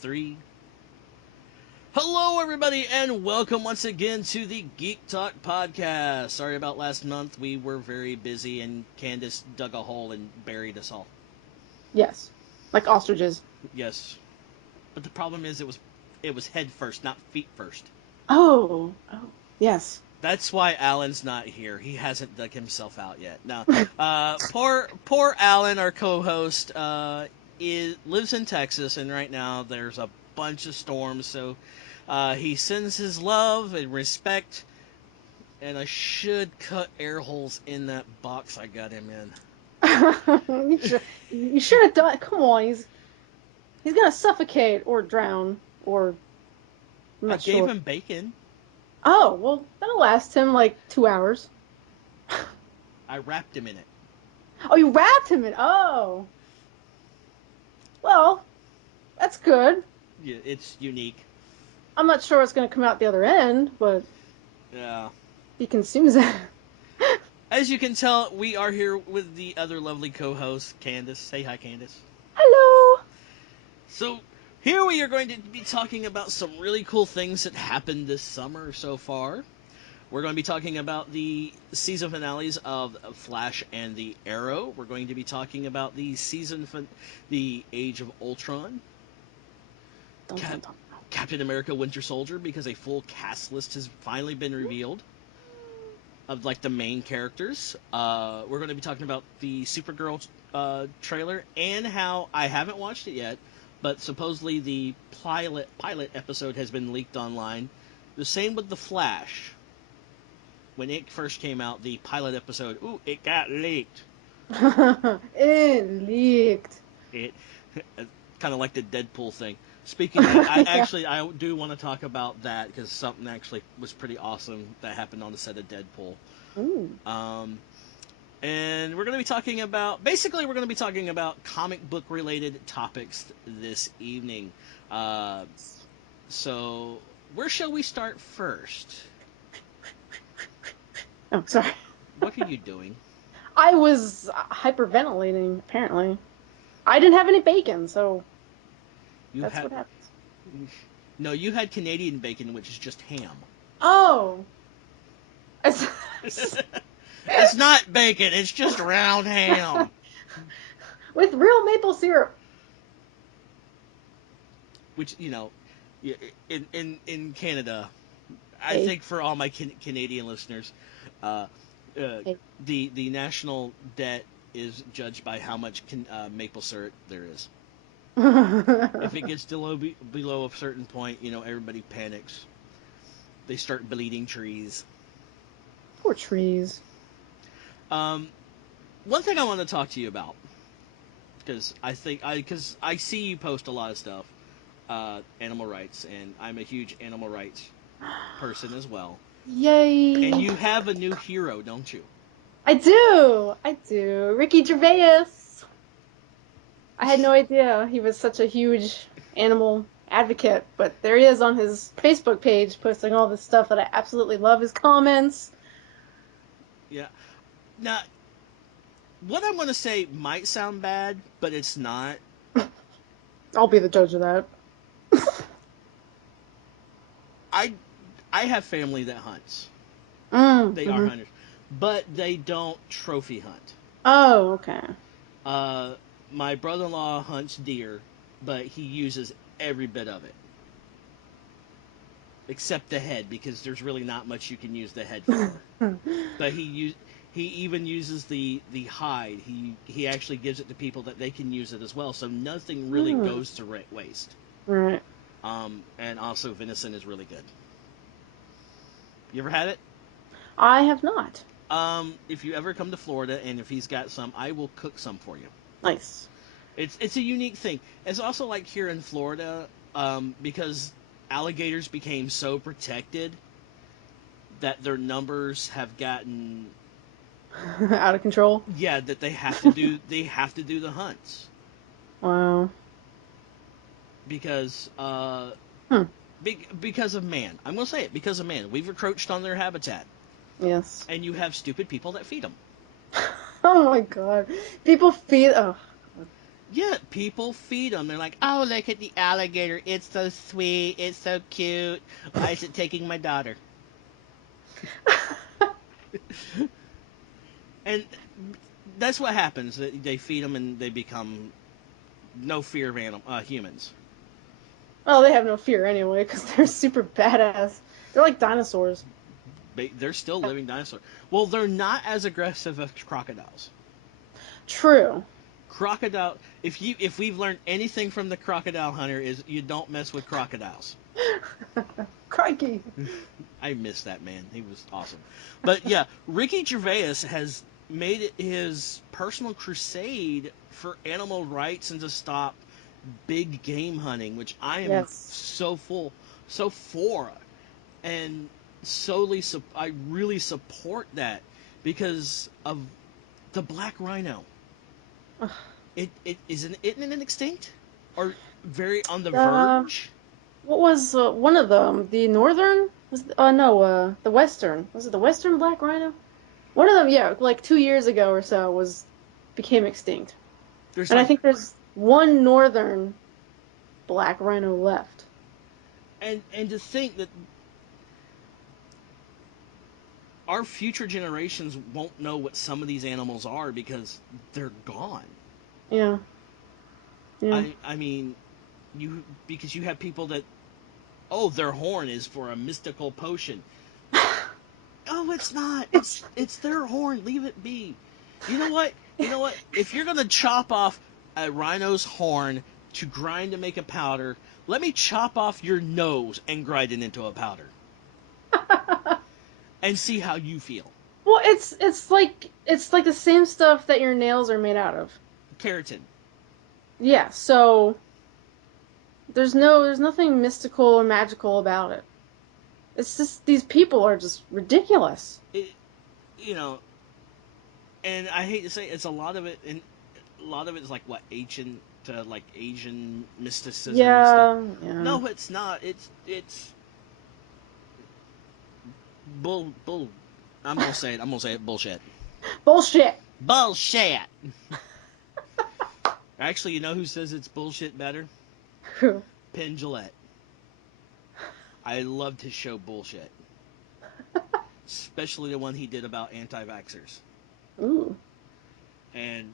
3. Hello, everybody, and welcome once again to the Geek Talk Podcast. Sorry about last month. We were very busy, and Candice dug a hole and buried us all. Yes, like ostriches. Yes, but the problem is it was head first, not feet first. Oh, yes. That's why Alan's not here. He hasn't dug himself out yet. Now, poor Alan, our co-host, lives in Texas, and right now there's a bunch of storms. So he sends his love and respect, and I should cut air holes in that box I got him in. You should have done. Come on, he's gonna suffocate or drown or I'm I not gave sure. him bacon. Oh well, that'll last him like 2 hours. I wrapped him in it. Oh, you wrapped him in. Oh, well, that's good. Yeah, it's unique. I'm not sure what's gonna come out the other end, but Yeah. he consumes it. As you can tell, we are here with the other lovely co-host, Candice. Say hi, Candice. Hello. So, here we are going to be talking about some really cool things that happened this summer so far. We're going to be talking about the season finales of Flash and the Arrow. We're going to be talking about the the Age of Ultron. Dun, dun, dun. Captain America Winter Soldier, because a full cast list has finally been revealed of like the main characters. We're going to be talking about the Supergirl trailer and how I haven't watched it yet, but supposedly the pilot episode has been leaked online. The same with the Flash. When it first came out, the pilot episode, it got leaked. It leaked. It kind of like the Deadpool thing. Speaking of that, I do want to talk about that because something actually was pretty awesome that happened on the set of Deadpool. Ooh. And we're going to be talking about comic book related topics this evening. So where shall we start first? Oh, sorry. What are you doing? I was hyperventilating, apparently. I didn't have any bacon, so what happens. No, you had Canadian bacon, which is just ham. Oh! It's not bacon, it's just round ham. With real maple syrup. Which, in Canada, I Hey. think for all my Canadian listeners, the national debt is judged by how much maple syrup there is. If it gets below a certain point, everybody panics. They start bleeding trees. Poor trees. One thing I want to talk to you about, because I see you post a lot of stuff, animal rights, and I'm a huge animal rights person as well. Yay! And you have a new hero, don't you? I do. Ricky Gervais. I had no idea he was such a huge animal advocate, but there he is on his Facebook page posting all this stuff that I absolutely love, his comments. Yeah. Now, what I'm going to say might sound bad, but it's not. I'll be the judge of that. I have family that hunts. They are hunters, but they don't trophy hunt. Oh, okay. My brother-in-law hunts deer, but he uses every bit of it. Except the head, because there's really not much you can use the head for. But he even uses the hide. He actually gives it to people that they can use it as well, so nothing really goes to waste. Right. And also venison is really good. You ever had it? I have not. If you ever come to Florida and if he's got some, I will cook some for you. Nice. It's a unique thing. It's also like here in Florida, because alligators became so protected that their numbers have gotten Out of control. Yeah, that they have to do the hunts. Wow. Because because of man. I'm gonna say it, because of man. We've encroached on their habitat. Yes. And you have stupid people that feed them. Oh my god. People feed. Oh. Yeah, people feed them. They're like, oh, look at the alligator. It's so sweet. It's so cute. Why is it taking my daughter? And that's what happens. They feed them and they become no fear of humans. Well, they have no fear anyway, because they're super badass. They're like dinosaurs. They're still living dinosaurs. Well, they're not as aggressive as crocodiles. True. Crocodile. If we've learned anything from the crocodile hunter is you don't mess with crocodiles. Crikey. I miss that man. He was awesome. But yeah, Ricky Gervais has made it his personal crusade for animal rights and to stop big game hunting, which I am Yes. so for, and I really support that because of the black rhino. It isn't it extinct or very on the Uh, verge. what was one of them? The northern? No, the western. Was it the western black rhino? One of them, yeah, like 2 years ago or so, became extinct. There's And I like think there's one northern black rhino left. and to think that our future generations won't know what some of these animals are because they're gone. Yeah. Yeah. I mean, because you have people that, oh, their horn is for a mystical potion. Oh, it's not. It's their horn. Leave it be. You know what? You know what? If you're gonna chop off a rhino's horn to grind to make a powder, let me chop off your nose and grind it into a powder and see how you feel. Well, it's like the same stuff that your nails are made out of. Keratin. Yeah, so there's nothing mystical or magical about it. It's just these people are just ridiculous. It, you know, and I hate to say it's a lot of it, and a lot of it is like what Asian mysticism and stuff. Yeah, yeah. No, it's not. It's bull. I'm gonna say it. I'm gonna say it. Bullshit. Bullshit. Bullshit. Actually, you know who says it's bullshit better? Penn Jillette. I loved his show Bullshit, especially the one he did about anti-vaxxers. Ooh. And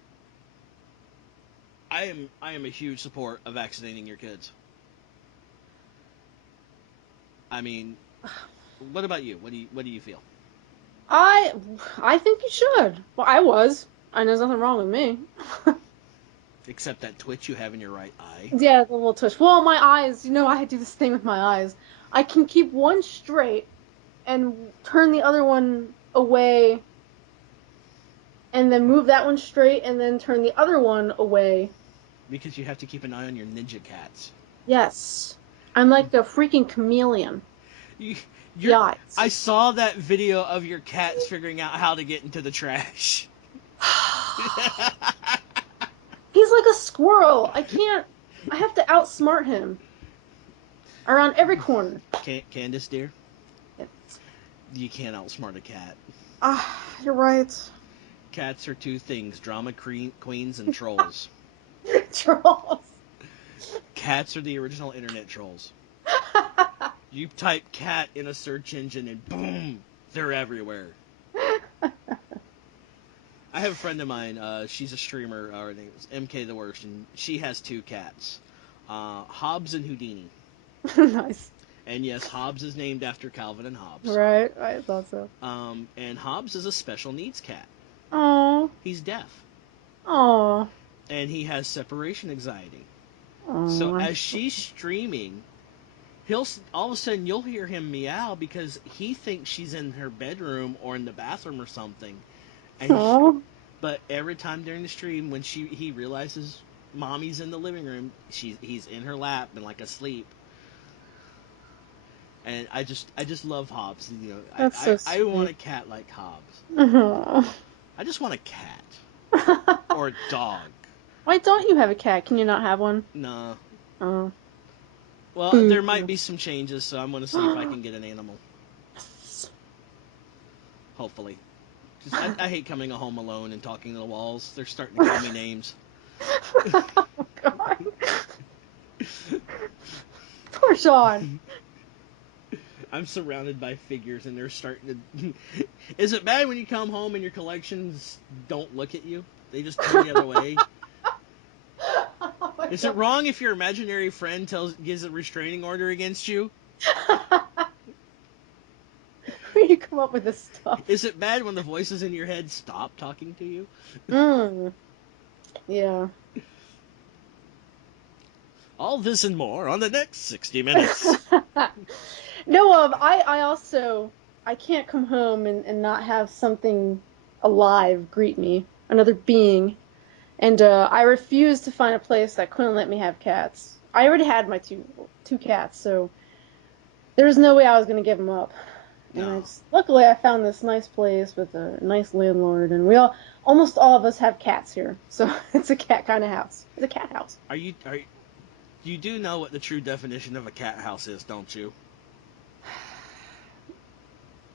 I am a huge support of vaccinating your kids. I mean, what about you? What do you feel? I I think you should. Well, I was. And there's nothing wrong with me. Except that twitch you have in your right eye. Yeah, the little tush. Well, my eyes, I do this thing with my eyes. I can keep one straight and turn the other one away and then move that one straight and then turn the other one away. Because you have to keep an eye on your ninja cats. Yes. I'm like a freaking chameleon. You, you're. Yes. I saw that video of your cats figuring out how to get into the trash. He's like a squirrel. I have to outsmart him around every corner. Candice, dear, It's, you can't outsmart a cat. you're right. Cats are two things: drama queens and trolls. Trolls. Cats are the original internet trolls. You type cat in a search engine and boom, they're everywhere. I have a friend of mine. She's a streamer. Her name is MK the Worst, and she has two cats, Hobbs and Houdini. Nice. And yes, Hobbs is named after Calvin and Hobbes. Right, I thought so. And Hobbs is a special needs cat. Oh, He's deaf, oh, and he has separation anxiety. So oh. as she's streaming, he'll all of a sudden you'll hear him meow because he thinks she's in her bedroom or in the bathroom or something. And Oh. but every time during the stream when he realizes mommy's in the living room, he's in her lap and like asleep. And I just love Hobbs. That's so I want sweet. a cat like Hobbs. Oh. I just want a cat or a dog. Why don't you have a cat? Can you not have one? Nah. Oh. Well, there might Boo. be some changes, so I'm gonna see if I can get an animal. Hopefully. Just, I hate coming home alone and talking to the walls. They're starting to call me names. Oh, God. Poor Sean. I'm surrounded by figures, and they're starting to. Is it bad when you come home and your collections don't look at you? They just turn the other way. Oh my Is it God. wrong if your imaginary friend gives a restraining order against you? Where you come up with this stuff? Is it bad when the voices in your head stop talking to you? Mm. Yeah. All this and more on the next 60 minutes. No, I also, I can't come home and not have something alive greet me, another being. And I refused to find a place that couldn't let me have cats. I already had my two cats, so there was no way I was going to give them up. And No. luckily I found this nice place with a nice landlord, and almost all of us have cats here, so it's a cat kind of house. It's a cat house. You do know what the true definition of a cat house is, don't you?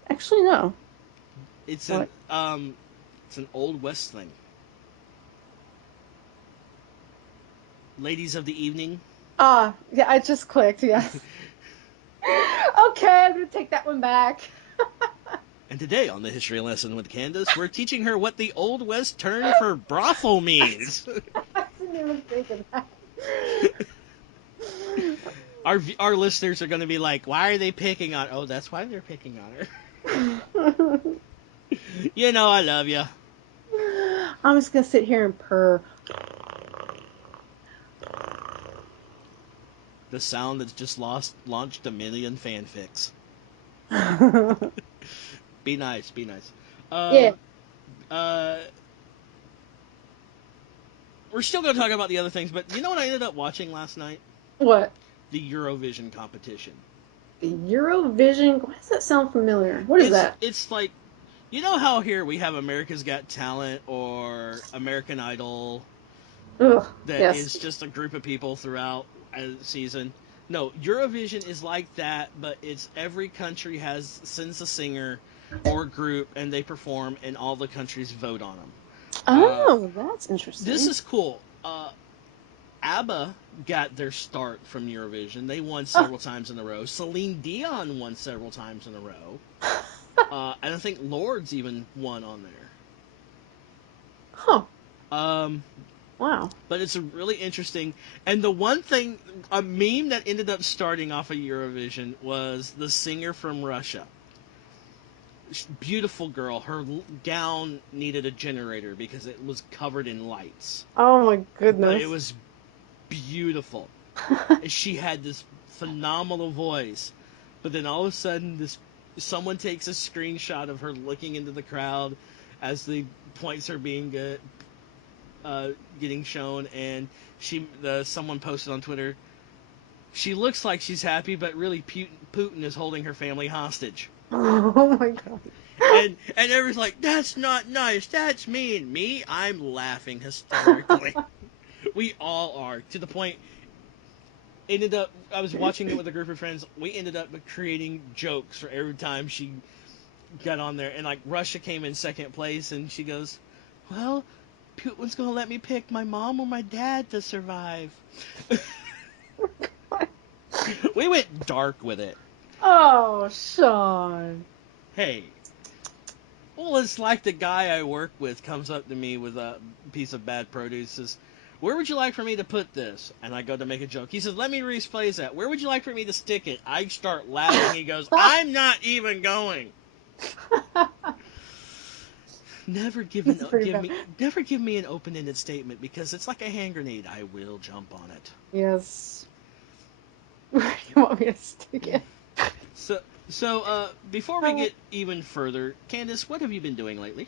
Actually, no. It's What? it's an old west thing. Ladies of the evening. Yeah, I just clicked. Yes. Okay, I'm gonna take that one back. And today on the History Lesson with Candice, we're teaching her what the Old West term for brothel means. I didn't even think of that. Our listeners are going to be like, why are they picking on... Oh, that's why they're picking on her. You know I love you. I'm just gonna sit here and purr. The sound that's just launched a million fanfics. Be nice, be nice. Yeah. Uh, we're still going to talk about the other things, but you know what I ended up watching last night? What? The Eurovision competition. The Eurovision? Why does that sound familiar? What is that? It's like, you know how here we have America's Got Talent or American Idol, Ugh. that Yes. is just a group of people throughout a season. No, Eurovision is like that, but it's every country sends a singer or group, and they perform, and all the countries vote on them. Oh, that's This interesting. is cool. ABBA got their start from Eurovision. They won Oh. several times in a row. Celine Dion won several times in a row. And I think Lords even won on there. Huh. Um, Wow. but it's a really interesting. And the one thing, a meme that ended up starting off of Eurovision was the singer from Russia. Beautiful girl. Her gown needed a generator because it was covered in lights. Oh my But it goodness. was beautiful. She had this phenomenal voice. But then all of a sudden, someone takes a screenshot of her looking into the crowd as the points are being getting shown, and someone posted on Twitter, she looks like she's happy, but really Putin is holding her family hostage. Oh my god. And everyone's like, that's not nice, that's mean. Me, I'm laughing hysterically. We all are, to the point. I was watching it with a group of friends. We ended up creating jokes for every time she got on there, and like Russia came in second place, and she goes, well, Putin's gonna let me pick my mom or my dad to survive. We went dark with it. Oh, Sean. Hey, well, it's like the guy I work with comes up to me with a piece of bad produce, says, where would you like for me to put this? And I go to make a joke. He says, let me rephrase that. Where would you like for me to stick it? I start laughing. He goes, I'm not even going. That's pretty bad. Never give me an open-ended statement, because it's like a hand grenade. I will jump on it. Yes. Where do you want me to stick it? So before we Uh, get even further, Candice, what have you been doing lately?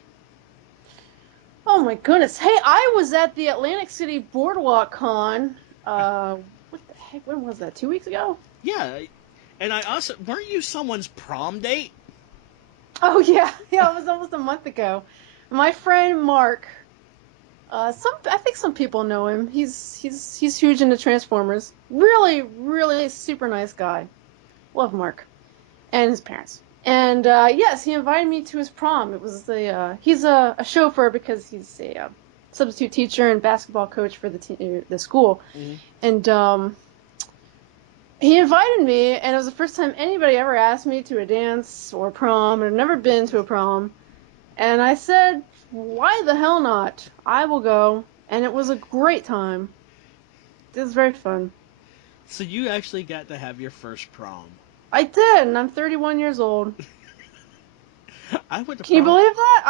oh my goodness. Hey, I was at the Atlantic City Boardwalk Con. What the heck? When was that? 2 weeks ago? Yeah, and I also, weren't you someone's prom date? Oh yeah, yeah. It was almost a month ago. My friend Mark. I think some people know him. He's huge into Transformers. Really, really super nice guy. Love Mark and his parents. And yes, he invited me to his prom. It was he's a chauffeur because he's a substitute teacher and basketball coach for the school, Mm-hmm. and he invited me, and it was the first time anybody ever asked me to a dance or prom, and I've never been to a prom, and I said, why the hell not? I will go, and it was a great time. It was very fun. So you actually got to have your first prom. I did, and I'm 31 years old. I went to Can you prom. believe that?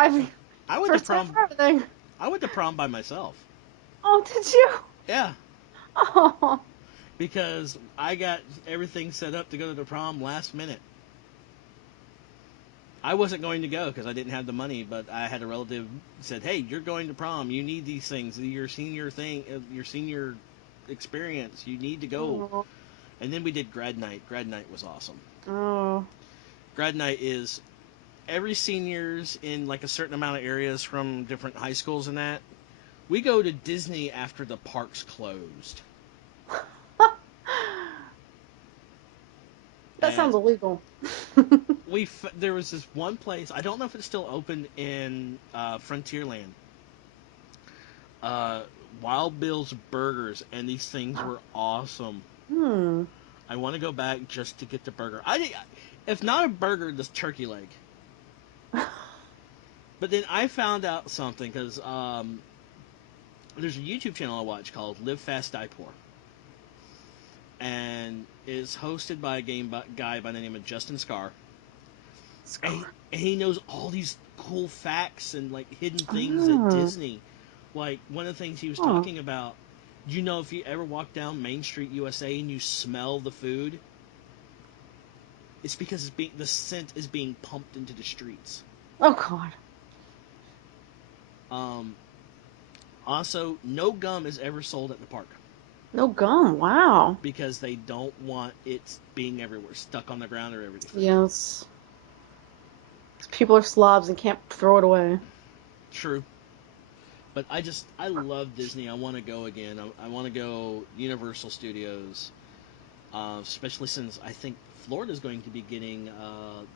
I went to First time prom. for everything. I went to prom by myself. Oh, did you? Yeah, Oh. because I got everything set up to go to the prom last minute. I wasn't going to go because I didn't have the money, but I had a relative said, "Hey, you're going to prom. You need these things. Your senior thing, your senior experience. You need to go." Oh. And then we did grad night. Grad night was awesome. Oh. Grad night is every seniors in like a certain amount of areas from different high schools and that. We go to Disney after the parks closed. That And sounds illegal. there was this one place. I don't know if it's still open in Frontierland. Uh, Wild Bill's Burgers, and these things were awesome. Hmm. I want to go back just to get the burger. If not a burger, this turkey leg. But then I found out something because there's a YouTube channel I watch called Live Fast Die Poor, and is hosted by a guy by the name of Justin Scar. And he knows all these cool facts and like hidden things at Disney. Like one of the things he was talking about, you know, if you ever walk down Main Street USA and you smell the food, it's because the scent is being pumped into the streets. Oh God. Also, no gum is ever sold at the park. No gum. Wow. Because they don't want it being everywhere, stuck on the ground or everything. Yes. People are slobs and can't throw it away. True. But I love Disney. I want to go again. I want to go Universal Studios, especially since I think Florida's going to be getting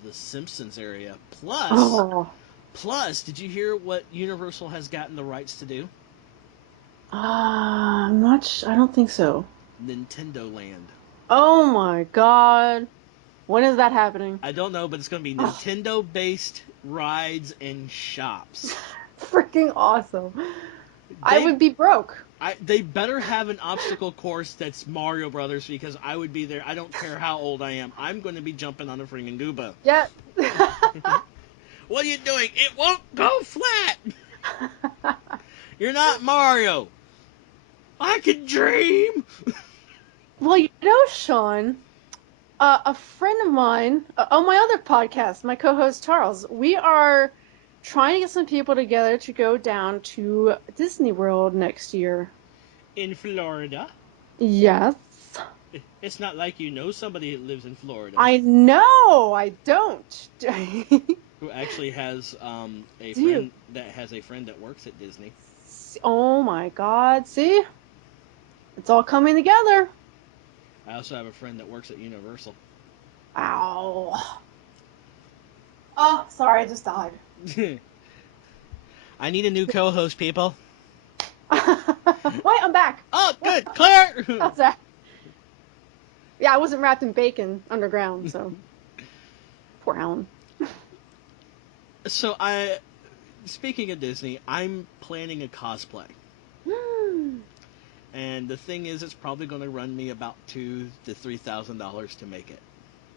the Simpsons area. Plus, did you hear what Universal has gotten the rights to do? I'm not. I don't think so. Nintendo Land. Oh my God. When is that happening? I don't know, but it's going to be Nintendo-based rides and shops. Freaking awesome. I would be broke. They better have an obstacle course that's Mario Brothers because I would be there. I don't care how old I am. I'm going to be jumping on a freaking Gooba. Yeah. What are you doing? It won't go flat. You're not Mario. I can dream. Well, you know, Sean, a friend of mine on my other podcast, my co-host Charles, we are trying to get some people together to go down to Disney World next year. In Florida. Yes. It's not like you know somebody that lives in Florida. I know. I don't. Who actually has a Dude. friend that has a friend that works at Disney. Oh my God. See? It's all coming together. I also have a friend that works at Universal. Ow. Oh, sorry, I just died. I need a new co-host, people. Wait, I'm back. Oh, good, Claire. How's that? Yeah, I wasn't wrapped in bacon underground, so poor Alan. So speaking of Disney, I'm planning a cosplay, and the thing is, it's probably going to run me about $2,000 to $3,000 to make it.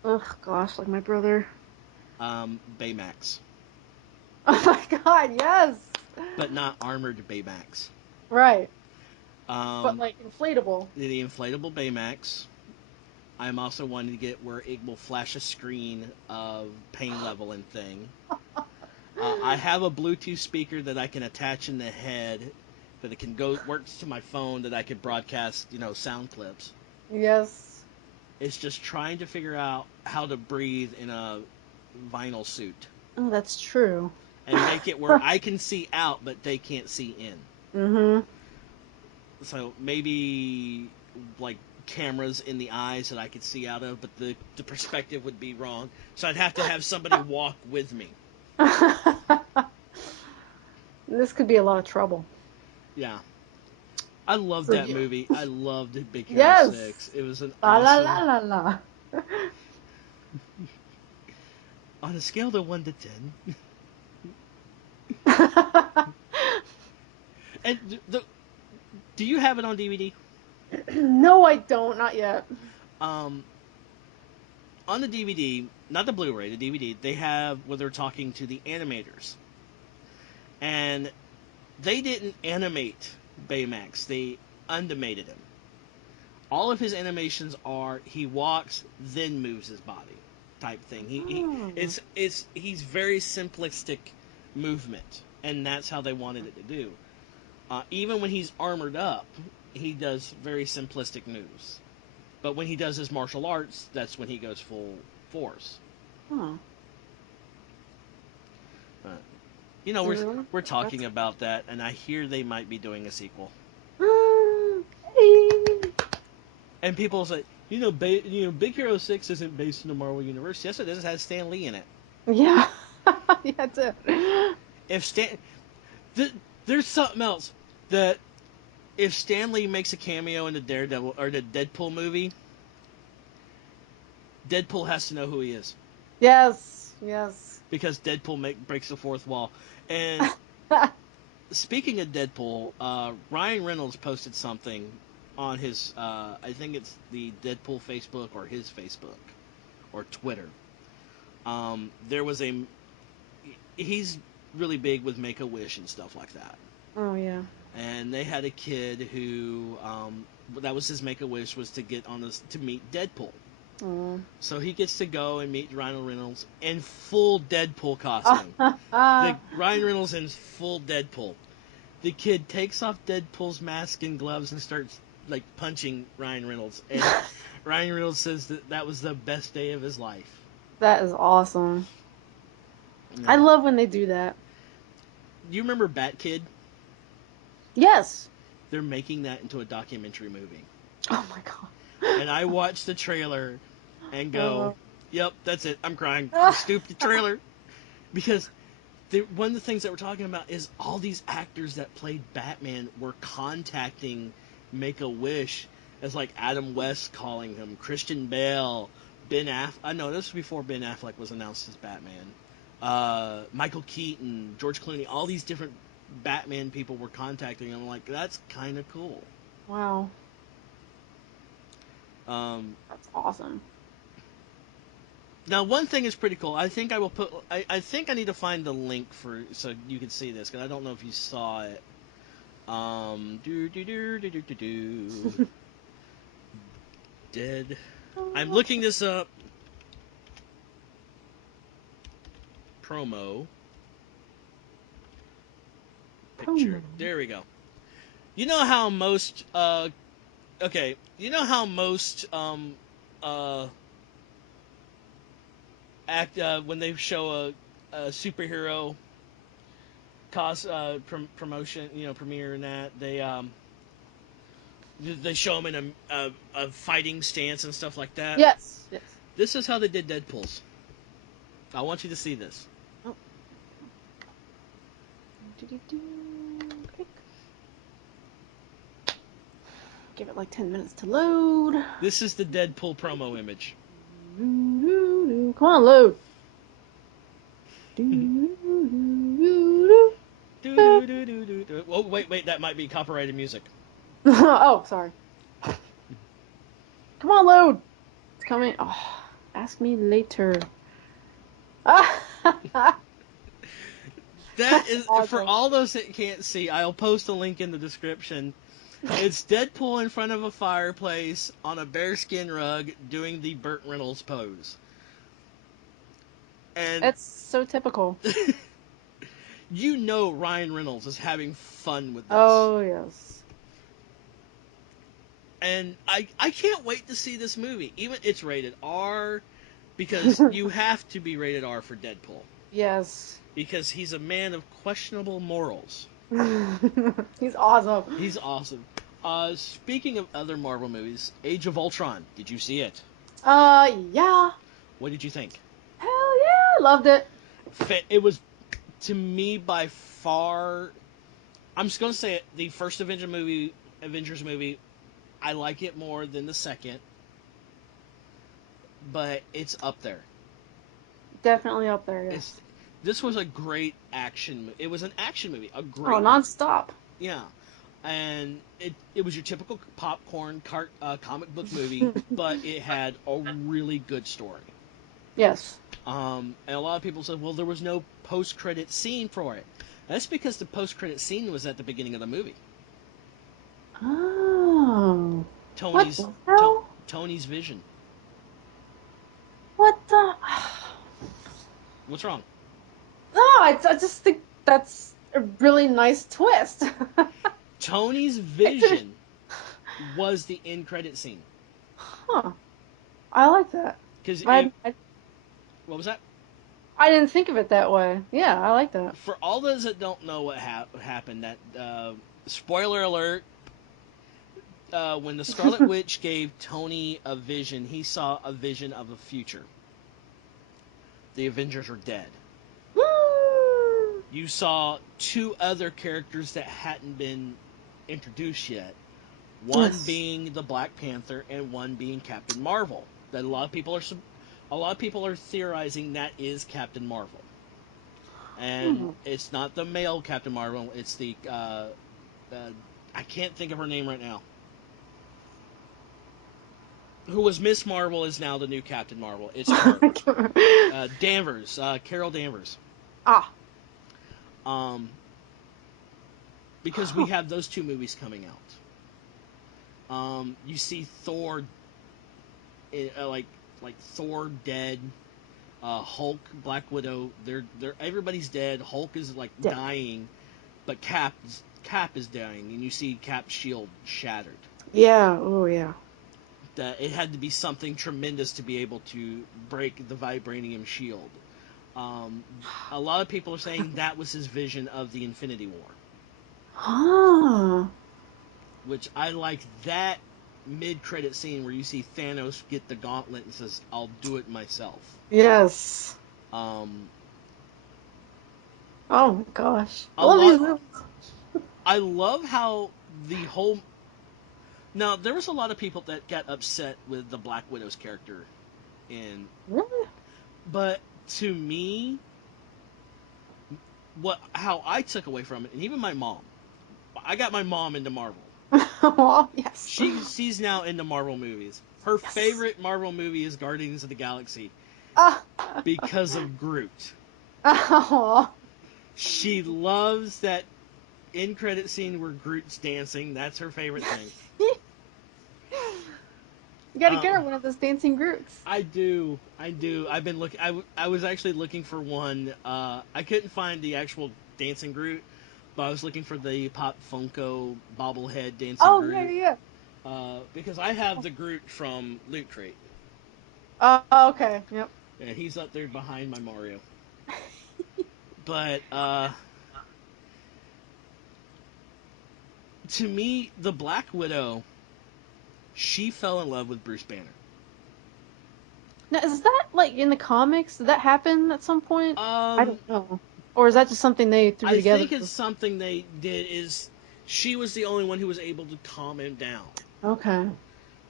Ugh, gosh, like my brother. Baymax, Oh my God, yes. but not armored Baymax. Right, but like inflatable. The inflatable Baymax. I'm also wanting to get where it will flash a screen of pain level and thing. I have a Bluetooth speaker that I can attach in the head that it can works to my phone that I could broadcast, sound clips. Yes. It's just trying to figure out how to breathe in a vinyl suit Oh, that's true. and make it where I can see out but they can't see in. Mm-hmm. So maybe like cameras in the eyes that I could see out of, but the perspective would be wrong. So I'd have to have somebody walk with me. This could be a lot of trouble. Yeah. I loved So that yeah. movie. I loved Big Hero Yes. 6. It was an La la awesome... la la la. On a scale of 1 to 10. And do you have it on DVD? No, I don't. Not yet. Um, on the DVD, not the Blu-ray, the DVD, they have where they're talking to the animators. And they didn't animate Baymax. They undimated him. All of his animations are he walks, then moves his body type thing. Oh. He's very simplistic movement, and that's how they wanted it to do. Even when he's armored up, he does very simplistic moves. But when he does his martial arts, that's when he goes full force. Huh. But, Really? we're talking about that, and I hear they might be doing a sequel. And people say, Big Hero 6 isn't based in the Marvel Universe. Yes, it is. It has Stan Lee in it. Yeah. Yeah, that's it. If Stan... there's something else that if Stan Lee makes a cameo in the Daredevil or the Deadpool movie, Deadpool has to know who he is. Yes. Yes. Because Deadpool breaks the fourth wall. And speaking of Deadpool, Ryan Reynolds posted something on his, I think it's the Deadpool Facebook or his Facebook or Twitter. There was he's really big with Make-A-Wish and stuff like that. Oh yeah. And they had a kid who, that was his Make-A-Wish, was to get on this to meet Deadpool. Oh. So he gets to go and meet Ryan Reynolds in full Deadpool costume. Ryan Reynolds in full Deadpool. The kid takes off Deadpool's mask and gloves and starts like punching Ryan Reynolds. And Ryan Reynolds says that was the best day of his life. That is awesome. Yeah. I love when they do that. Do you remember Bat Kid? Yes. They're making that into a documentary movie. Oh my god. And I watched the trailer and go, yep, that's it. I'm crying. Stupid trailer. Because one of the things that we're talking about is all these actors that played Batman were contacting Make-A-Wish as like Adam West calling him, Christian Bale, Ben Affleck. No, this was before Ben Affleck was announced as Batman. Michael Keaton, George Clooney, all these different Batman people were contacting him. I'm like, that's kind of cool. Wow. That's awesome. Now, one thing is pretty cool. I think I will put. I think I need to find the link so you can see this because I don't know if you saw it. Dead. I'm looking this up. Promo. Picture. There we go. You know how most. Okay. You know how most. Act when they show a superhero promotion, premiere and that they show them in a fighting stance and stuff like that. Yes. Yes. This is how they did Deadpool's. I want you to see this. Oh. Give it like 10 minutes to load. This is the Deadpool promo image. Come on, load. Oh, wait, that might be copyrighted music. Oh, sorry. Come on, load. It's coming. Oh, ask me later. That is awesome. For all those that can't see. I'll post a link in the description. It's Deadpool in front of a fireplace on a bearskin rug doing the Burt Reynolds pose. And it's so typical. Ryan Reynolds is having fun with this. Oh, yes. And I can't wait to see this movie. Even it's rated R because you have to be rated R for Deadpool. Yes. Because he's a man of questionable morals. He's awesome. He's awesome. Speaking of other Marvel movies, Age of Ultron. Did you see it? Yeah. What did you think? Hell yeah, loved it. It was, to me, by far. I'm just gonna say it. The first Avengers movie, I like it more than the second, but it's up there. Definitely up there, It's yes. this was a great action. It was an action movie, a Oh, great one. non-stop. Yeah, and it was your typical popcorn comic book movie, but it had a really good story. Yes. And a lot of people said, well, there was no post-credit scene for it. That's because the post-credit scene was at the beginning of the movie. Oh. What Tony's the hell? Tony's vision. What the? What's wrong? No, I just think that's a really nice twist. Tony's I didn't- vision was the end credit scene. Huh. I like that. Because I, I, what was that? I didn't think of it that way. Yeah, I like that. For all those that don't know what happened, that spoiler alert. When the Scarlet Witch gave Tony a vision, he saw a vision of the future. The Avengers are dead. Woo! You saw two other characters that hadn't been introduced yet. One Yes. being the Black Panther and one being Captain Marvel. That a lot of people are theorizing that is Captain Marvel. And Hmm. it's not the male Captain Marvel, it's the I can't think of her name right now. Who was Miss Marvel is now the new Captain Marvel. It's her. Danvers, Carol Danvers. Ah. Um, because we Huh. have those two movies coming out. You see Thor, like Thor dead, Hulk, Black Widow. They're everybody's dead. Hulk is like Dead. dying, but Cap is dying, and you see Cap's shield shattered. Yeah. Oh, yeah. That it had to be something tremendous to be able to break the vibranium shield. A lot of people are saying that was his vision of the Infinity War, Huh. which I like that mid-credit scene where you see Thanos get the gauntlet and says, "I'll do it myself." Yes. Um, Oh my gosh. I a love these lot. movies. I love how the whole. Now there was a lot of people that got upset with the Black Widow's character, in, Really? but to me, how I took away from it, and even my mom, I got my mom into Marvel. Oh, yes. She's now into Marvel movies. Her Yes. favorite Marvel movie is Guardians of the Galaxy Ah. because of Groot. Oh. She loves that end credit scene where Groot's dancing. That's her favorite thing. You gotta get her Um, one of those dancing Groots. I do. I've been looking. I was actually looking for one. I couldn't find the actual dancing Groot, but I was looking for the Pop Funko bobblehead dancing Oh, yeah, Groot. yeah, Because I have the Groot from Loot Crate, yeah. Oh, okay. Yep. and he's up there behind my Mario. But to me, the Black Widow, she fell in love with Bruce Banner. Now, is that like in the comics? Did that happen at some point? I Um, don't know. Or is that just something they threw I together? think it's something they did. Is she was the only one who was able to calm him down Okay.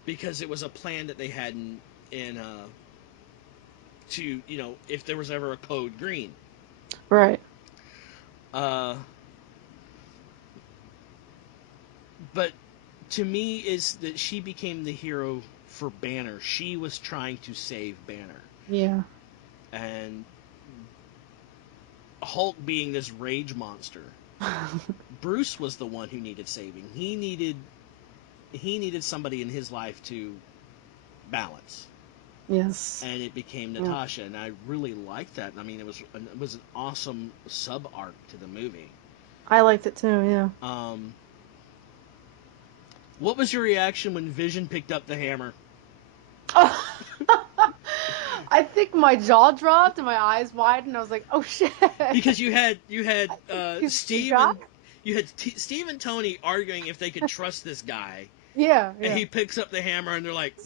because it was a plan that they had in to if there was ever a code green. Right. Uh, but to me is that she became the hero for Banner. She was trying to save Banner, Yeah. and Hulk being this rage monster, Bruce was the one who needed saving. He needed somebody in his life to balance, Yes. and it became Yeah. Natasha, and I really liked that. I mean, it was an awesome sub arc to the movie. I liked it too, yeah. Um, what was your reaction when Vision picked up the hammer? I think my jaw dropped and my eyes widened. I was like, "Oh shit!" Because you had I think he's Steve got. Steve and Tony arguing if they could trust this guy, Yeah, and yeah. he picks up the hammer, and they're like,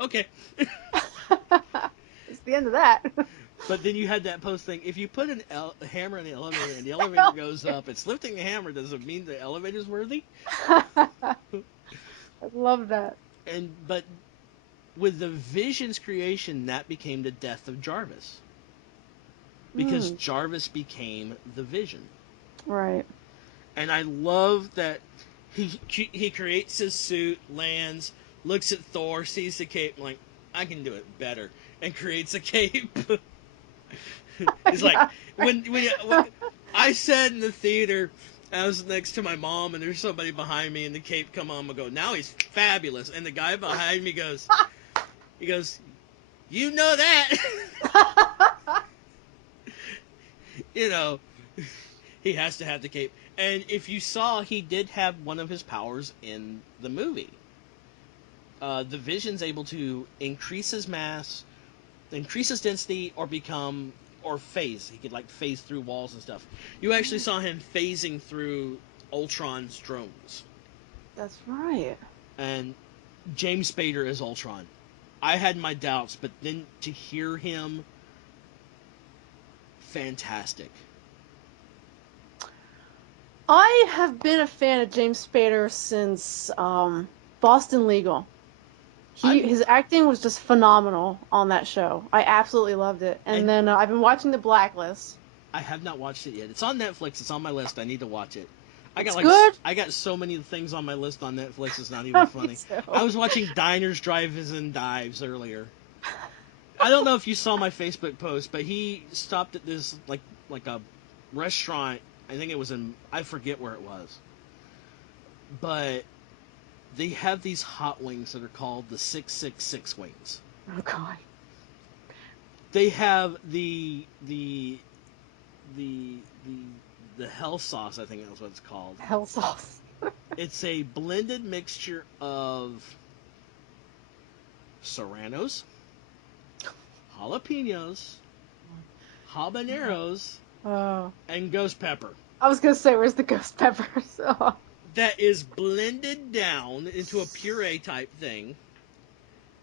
"Okay." It's the end of that. But then you had that post thing. If you put a hammer in the elevator and the elevator goes up, it's lifting the hammer. Does it mean the elevator's worthy? I love that. But with the Vision's creation, that became the death of Jarvis. Because Jarvis became the Vision. Right. And I love that he creates his suit, lands, looks at Thor, sees the cape, like, I can do it better, and creates a cape. It's like, when I said in the theater, I was next to my mom, and there's somebody behind me, and the cape come on, I go, now he's fabulous. And the guy behind me goes, you know that. You know, he has to have the cape. And if you saw, he did have one of his powers in the movie. The Vision's able to increase his mass, increase his density, or phase. He could, like, phase through walls and stuff. You actually saw him phasing through Ultron's drones. That's right. And James Spader is Ultron. I had my doubts, but then to hear him, fantastic. I have been a fan of James Spader since Boston Legal. His acting was just phenomenal on that show. I absolutely loved it. And then I've been watching The Blacklist. I have not watched it yet. It's on Netflix. It's on my list. I need to watch it. Good. I got so many things on my list on Netflix. It's not even funny. I was watching Diners, Drive-Ins, and Dives earlier. I don't know if you saw my Facebook post, but he stopped at this like a restaurant. I think it was I forget where it was. But they have these hot wings that are called the 666 wings. Oh God. They have the hell sauce, I think that's what it's called. Hell sauce. It's a blended mixture of serranos, jalapenos, habaneros, and ghost pepper. I was going to say, where's the ghost peppers? That is blended down into a puree type thing.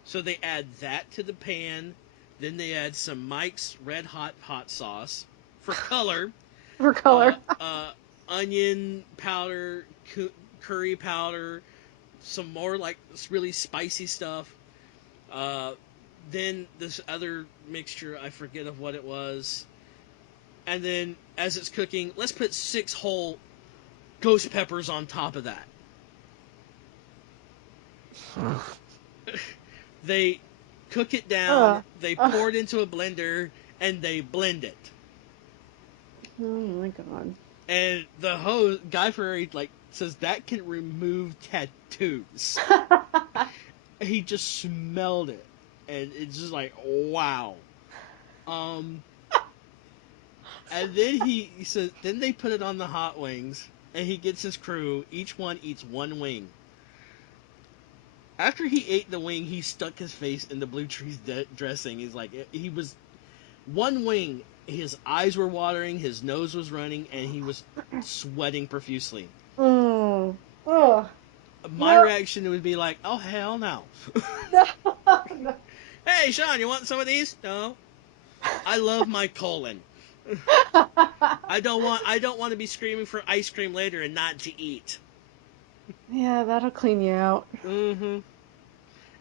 So they add that to the pan. Then they add some Mike's Red Hot sauce for color. For color. Onion powder, curry powder, some more like really spicy stuff. Then this other mixture, I forget of what it was. And then as it's cooking, let's put 6 whole ghost peppers on top of that. They cook it down, they pour it into a blender, and they blend it. Oh my God. And the Guy Fieri, like, says that can remove tattoos. He just smelled it, and it's just like, wow. And then he says, then they put it on the hot wings, and he gets his crew, each one eats 1 wing. After he ate the wing, he stuck his face in the Blue Tree's dressing. He's like, he was 1 wing. His eyes were watering, his nose was running, and he was sweating profusely. My reaction would be like, oh, hell no. No. Hey, Sean, you want some of these? No. I love my colon. I don't want to be screaming for ice cream later and not to eat. Yeah, that'll clean you out. Mm-hmm.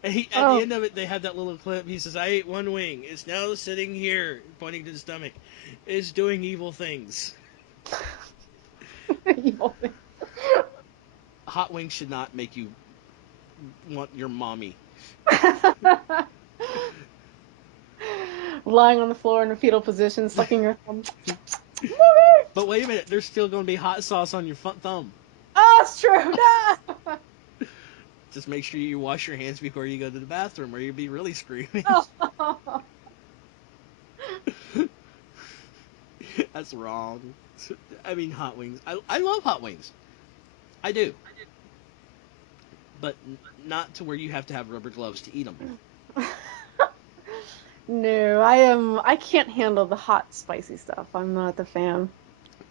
And at the end of it, they had that little clip. He says, I ate 1 wing. It's now sitting here, pointing to the stomach. It's doing evil things. Evil things. Hot wings should not make you want your mommy. Lying on the floor in a fetal position, sucking your thumb. But wait a minute, there's still going to be hot sauce on your thumb. Oh, it's true. No. Just make sure you wash your hands before you go to the bathroom, or you'll be really screaming. Oh. That's wrong. I mean, hot wings. I love hot wings. I do. But not to where you have to have rubber gloves to eat them. No, I can't handle the hot, spicy stuff. I'm not the fan.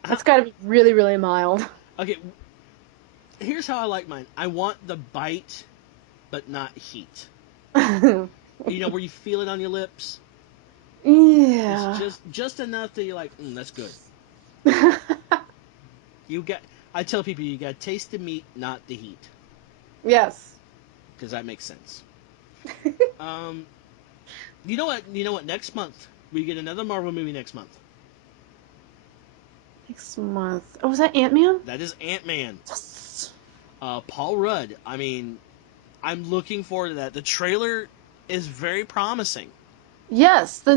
It's got to be really, really mild. Okay, here's how I like mine. I want the bite, but not heat. You know, where you feel it on your lips? Yeah. It's just enough that you're like, that's good. You got. I tell people you got to taste the meat, not the heat, Yes. because that makes sense. Um, you know what? You know what? Next month we get another Marvel movie. Next month. Next month. Oh, was that Ant-Man? That is Ant-Man. Yes. Paul Rudd. I mean, I'm looking forward to that. The trailer is very promising. Yes, the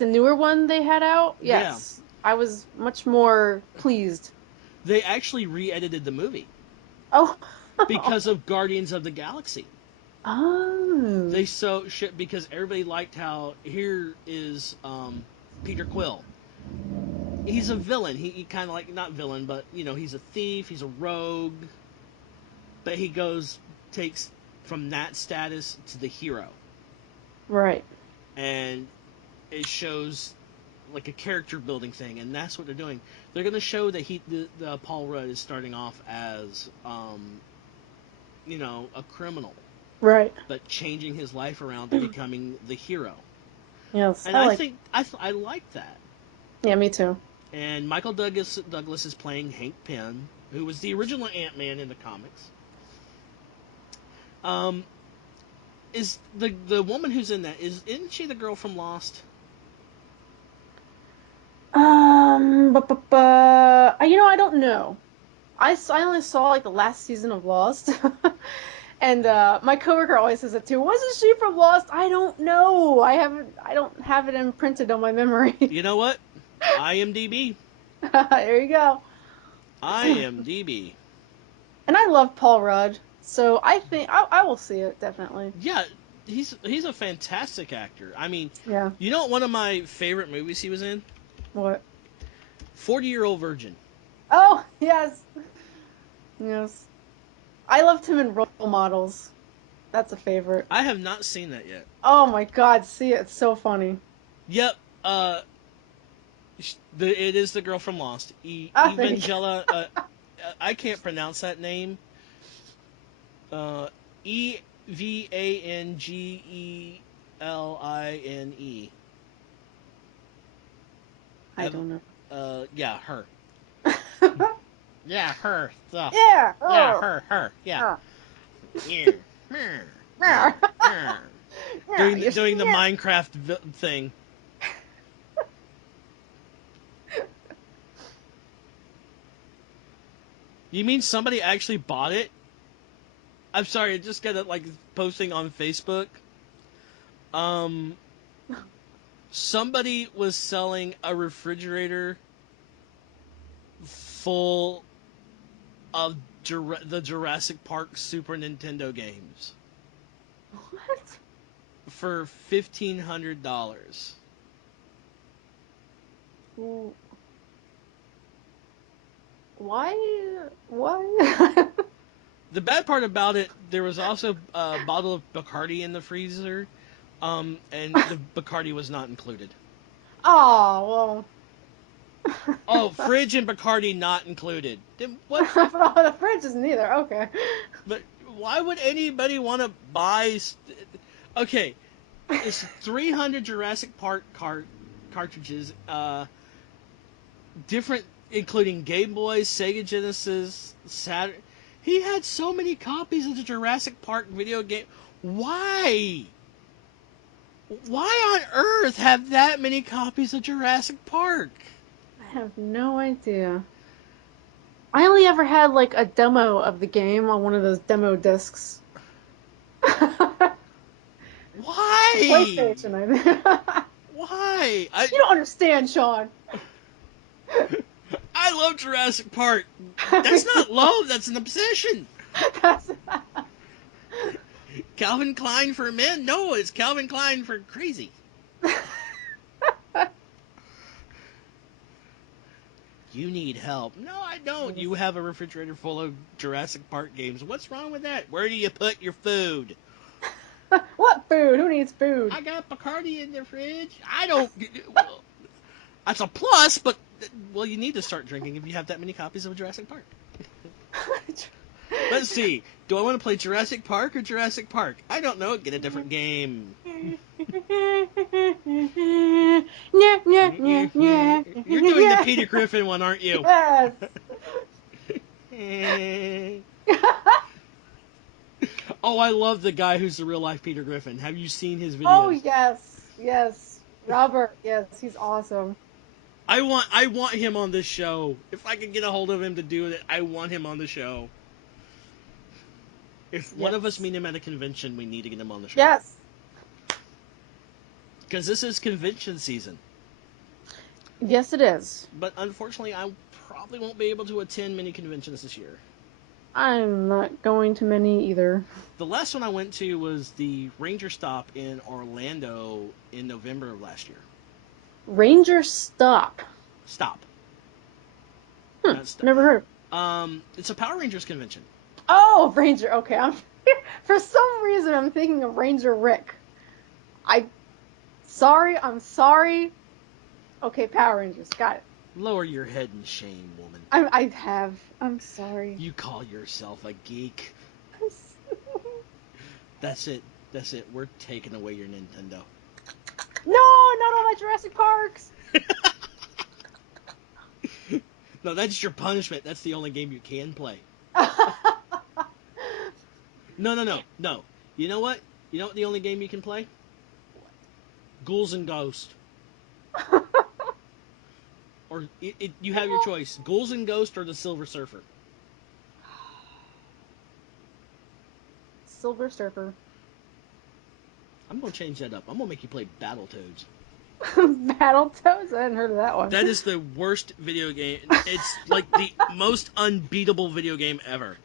newer one they had out. Yeah, Yes, I was much more pleased. they actually re-edited the movie Oh. because of Guardians of the Galaxy. Oh. They so shit because everybody liked how here is Peter Quill. He's a villain. He kind of like not villain, but he's a thief. He's a rogue. But he takes from that status to the hero, Right. and it shows like a character building thing, and that's what they're doing. They're going to show that the Paul Rudd is starting off as a criminal, Right. but changing his life around to becoming the hero. Yes, And I I like. think I like that. Yeah, me too. And Michael Douglas is playing Hank Pym, who was the original Ant-Man in the comics. Is the woman who's in that isn't she the girl from Lost? I don't know. I only saw like the last season of Lost, and my coworker always says it too. Wasn't she from Lost? I don't know. I don't have it imprinted on my memory. You know what? IMDb. There you go. IMDb. And I love Paul Rudd, so I think I will see it definitely. Yeah, he's a fantastic actor. I mean, Yeah. you know what one of my favorite movies he was in? What? 40-Year-Old Virgin. Oh yes, yes. I loved him in Role Models. That's a favorite. I have not seen that yet. Oh my God, see it. It's so funny. Yep. It is the girl from Lost. There you Evangela. I can't pronounce that name. Evangeline. I don't know. Yeah, her. Yeah, her. So, Yeah. yeah, Oh. her. Yeah. Oh. Yeah. Yeah. Doing Yeah. doing the Minecraft thing. You mean somebody actually bought it? I'm sorry, I just got it like posting on Facebook. Um, somebody was selling a refrigerator full of the Jurassic Park Super Nintendo games What? for $1,500. Why? Why? The bad part about it, there was also a bottle of Bacardi in the freezer, and the Bacardi was not included. Oh, well. Oh, fridge and Bacardi not included. Then what? Oh, the fridge isn't either. Okay. But why would anybody want to buy? Okay, it's 300 Jurassic Park cartridges, different, including Game Boy, Sega Genesis, Saturn. He had so many copies of the Jurassic Park video game. Why? Why on earth have that many copies of Jurassic Park? I have no idea. I only ever had like a demo of the game on one of those demo discs. The Why? PlayStation, I think. Why? You don't understand, Sean. I love Jurassic Park. Me That's too. not love, that's an obsession. That's... Calvin Klein for men? No, it's Calvin Klein for crazy. You need help. No, I don't. You have a refrigerator full of Jurassic Park games. What's wrong with that? Where do you put your food? What food? Who needs food? I got Bacardi in the fridge. I don't. Well, that's a plus, but well, you need to start drinking if you have that many copies of Jurassic Park. Let's see. Do I want to play Jurassic Park or Jurassic Park? I don't know. Get a different game. You're doing the Peter Griffin one, aren't you? Yes. Oh, I love the guy who's the real life Peter Griffin. Have you seen his Oh videos? yes, yes. Robert, yes, he's awesome. I want him on this show. If I can get a hold of him to do it, I want him on the show. If one of us Yes. meet him at a convention, we need to get him on the show. Yes. Because this is convention season. Yes, it is. But unfortunately, I probably won't be able to attend many conventions this year. I'm not going to many either. The last one I went to was the Ranger Stop in Orlando in November of last year. Ranger Stop. Stop. Not stop. Never heard of it. It's a Power Rangers convention. Oh, Ranger. Okay, for some reason I'm thinking of Ranger Rick. I'm sorry. Okay, Power Rangers. Got it. Lower your head in shame, woman. I'm sorry. You call yourself a geek. That's it. We're taking away your Nintendo. No, not all my Jurassic Parks. No, that's your punishment. That's the only game you can play. No. You know what? You know what the only game you can play? Ghouls and Ghosts. Or you have your choice. Ghouls and Ghosts or the Silver Surfer. Silver Surfer. I'm going to change that up. I'm going to make you play Battletoads. Battletoads? I hadn't heard of that one. That is the worst video game. It's like the most unbeatable video game ever.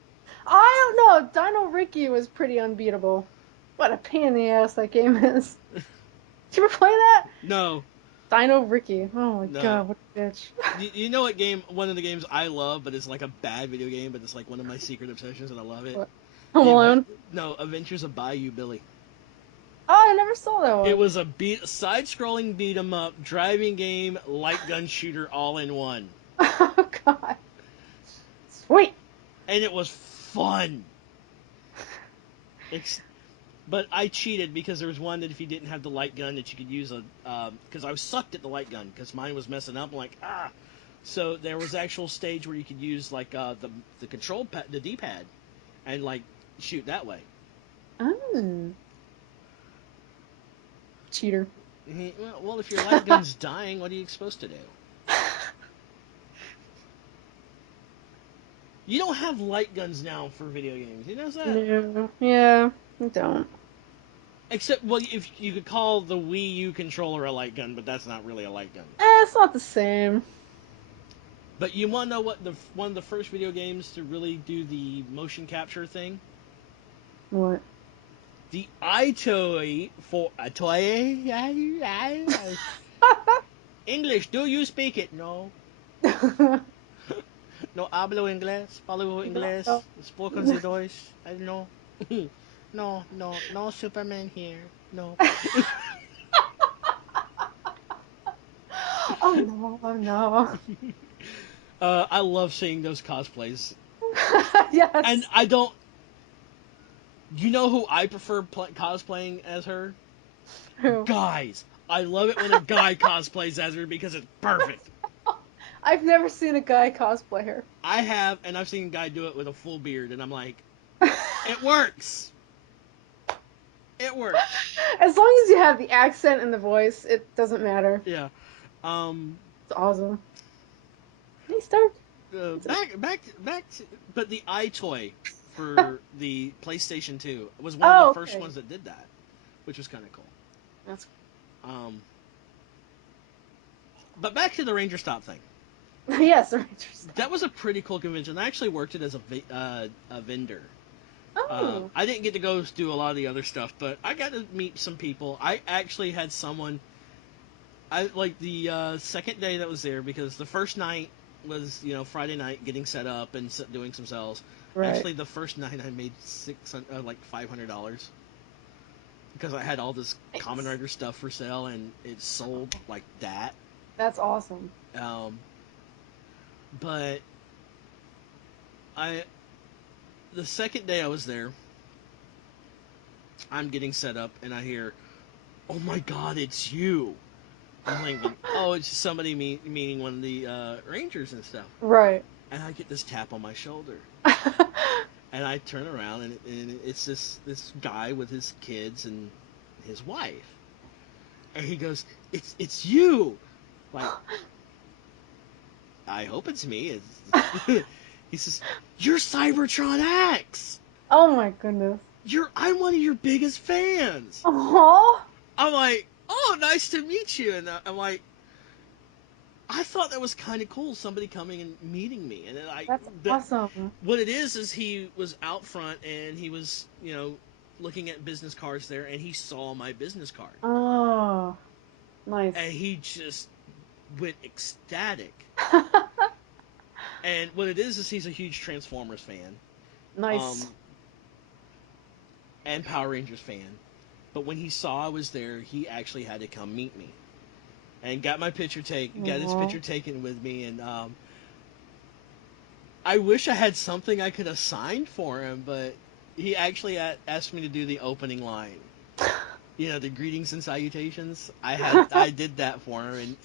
I don't know. Dino Ricky was pretty unbeatable. What a pain in the ass that game is. Did you ever play that? No. Dino Ricky. Oh my No. god, what a bitch. You know what game? One of the games I love, but it's like a bad video game, but it's like one of my secret obsessions, and I love it. What? Home Alone? No, Adventures of Bayou Billy. Oh, I never saw that one. It was a side-scrolling beat 'em up, driving game, light gun shooter, all in one. Oh god. Sweet. And it was fun. But I cheated because there was one that if you didn't have the light gun that you could use because I sucked at the light gun because mine was messing up. I'm like, So there was actual stage where you could use like the control pad, the D-pad, and like shoot that way. Oh. Cheater. Well, if your light gun's dying, what are you supposed to do? You don't have light guns now for video games. You know that? No. Yeah, I don't. Except, well, if you could call the Wii U controller a light gun, but that's not really a light gun. It's not the same. But you want to know what one of the first video games to really do the motion capture thing? What? The iToy for a toy. English, do you speak it? No. No hablo inglés, falo inglés, No. spoken the Deutsch. I don't know. No Superman here. No. Oh no. I love seeing those cosplays. Yes. And I don't. You know who I prefer cosplaying as her? Who? Guys. I love it when a guy cosplays as her because it's perfect. I've never seen a guy cosplay her. I have, and I've seen a guy do it with a full beard, and I'm like, it works. It works. As long as you have the accent and the voice, it doesn't matter. Yeah. It's awesome. Hey, Stark. Back to, but the iToy for the PlayStation 2 was one of the first ones that did that, which was kind of cool. That's But back to the Ranger Stop thing. yes, Ranger Stop. That was a pretty cool convention. I actually worked it as a vendor. Oh. I didn't get to go do a lot of the other stuff, but I got to meet some people. I actually had someone. I like the second day that was there because the first night was Friday night getting set up and doing some sales. Right. Actually, the first night I made $500 because I had all this Kamen Rider stuff for sale and it sold like that. That's awesome. But the second day I was there, I'm getting set up and I hear, oh my god, it's you. I'm thinking, oh, it's just somebody meeting one of the Rangers and stuff. Right. And I get this tap on my shoulder. And I turn around, and it's this guy with his kids and his wife. And he goes, it's you. Like, I hope it's me. He says, you're Cybertron X. Oh my goodness. I'm one of your biggest fans. Aww. I'm like, oh, nice to meet you. And I'm like, I thought that was kind of cool, somebody coming and meeting me. And That's awesome. what it is he was out front and he was, looking at business cards there, and he saw my business card. Oh, nice. And he just went ecstatic. And what it is he's a huge Transformers fan. Nice. And Power Rangers fan. But when he saw I was there, he actually had to come meet me. And got his picture taken with me, and I wish I had something I could have signed for him, but he actually asked me to do the opening line. The greetings and salutations. I did that for him,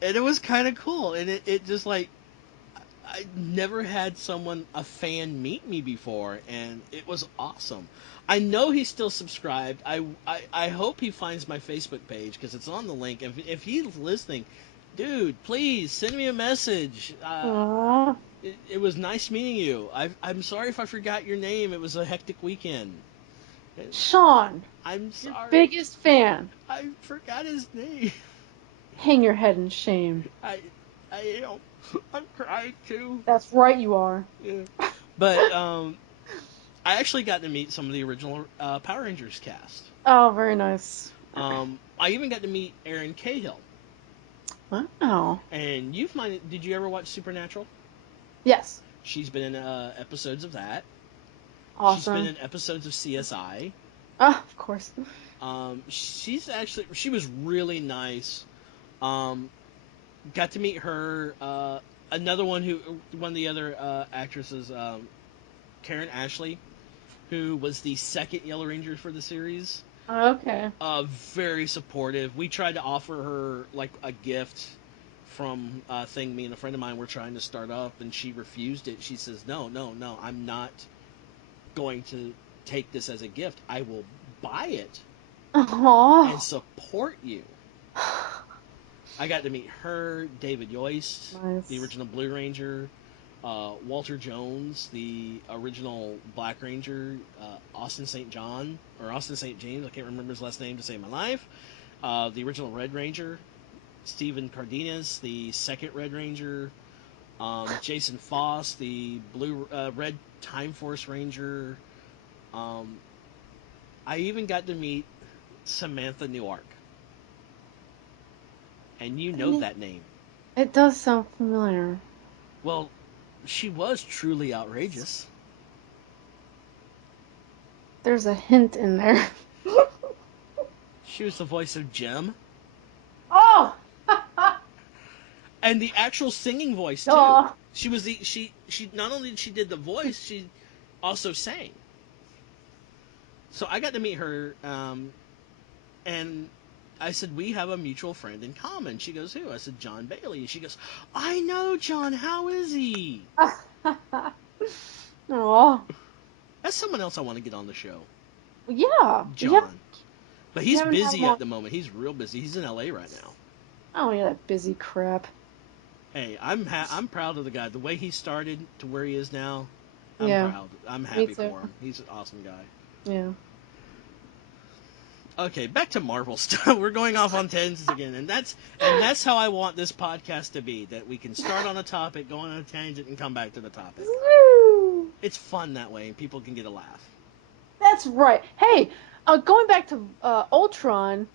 and it was kind of cool, and it just like, I never had a fan meet me before, and it was awesome. I know he's still subscribed. I hope he finds my Facebook page, because it's on the link. If he's listening, dude, please send me a message. Aww. It was nice meeting you. I'm sorry if I forgot your name. It was a hectic weekend. Sean. I'm Your sorry. biggest fan. I forgot his name. Hang your head in shame. I am. I'm crying too. That's right, you are. Yeah. But I actually got to meet some of the original Power Rangers cast. Oh, very nice. I even got to meet Erin Cahill. Wow. And did you ever watch Supernatural? Yes. She's been in episodes of that. Awesome. She's been in episodes of CSI. Of course. She was really nice. Got to meet her. One of the other actresses, Karen Ashley, who was the second Yellow Ranger for the series. Okay. Very supportive. We tried to offer her like a gift from a thing me and a friend of mine were trying to start up, and she refused it. She says, no, I'm not going to take this as a gift. I will buy it and support you. I got to meet her, David Yost, nice. the original Blue Ranger, Walter Jones, the original Black Ranger, Austin St. James, I can't remember his last name to save my life, the original Red Ranger, Stephen Cardenas, the second Red Ranger, Jason Foss, the Red Time Force Ranger. I even got to meet Samantha Newark. And you know that name. It does sound familiar. Well, she was truly outrageous. There's a hint in there. She was the voice of Jem. Oh! And the actual singing voice too. Oh. She was she not only did she did the voice, she also sang. So I got to meet her, and I said, we have a mutual friend in common. She goes, who? I said, John Bailey. She goes, I know John. How is he? Oh. That's someone else I want to get on the show. Yeah. John. Yeah. But he's busy at the moment. He's real busy. He's in LA right now. Oh, yeah, that busy crap. Hey, I'm proud of the guy. The way he started to where he is now, I'm proud. I'm happy for him. He's an awesome guy. Yeah. Okay, back to Marvel stuff. We're going off on tangents again, and that's how I want this podcast to be. That we can start on a topic, go on a tangent, and come back to the topic. Woo! It's fun that way, and people can get a laugh. That's right. Hey, going back to Ultron.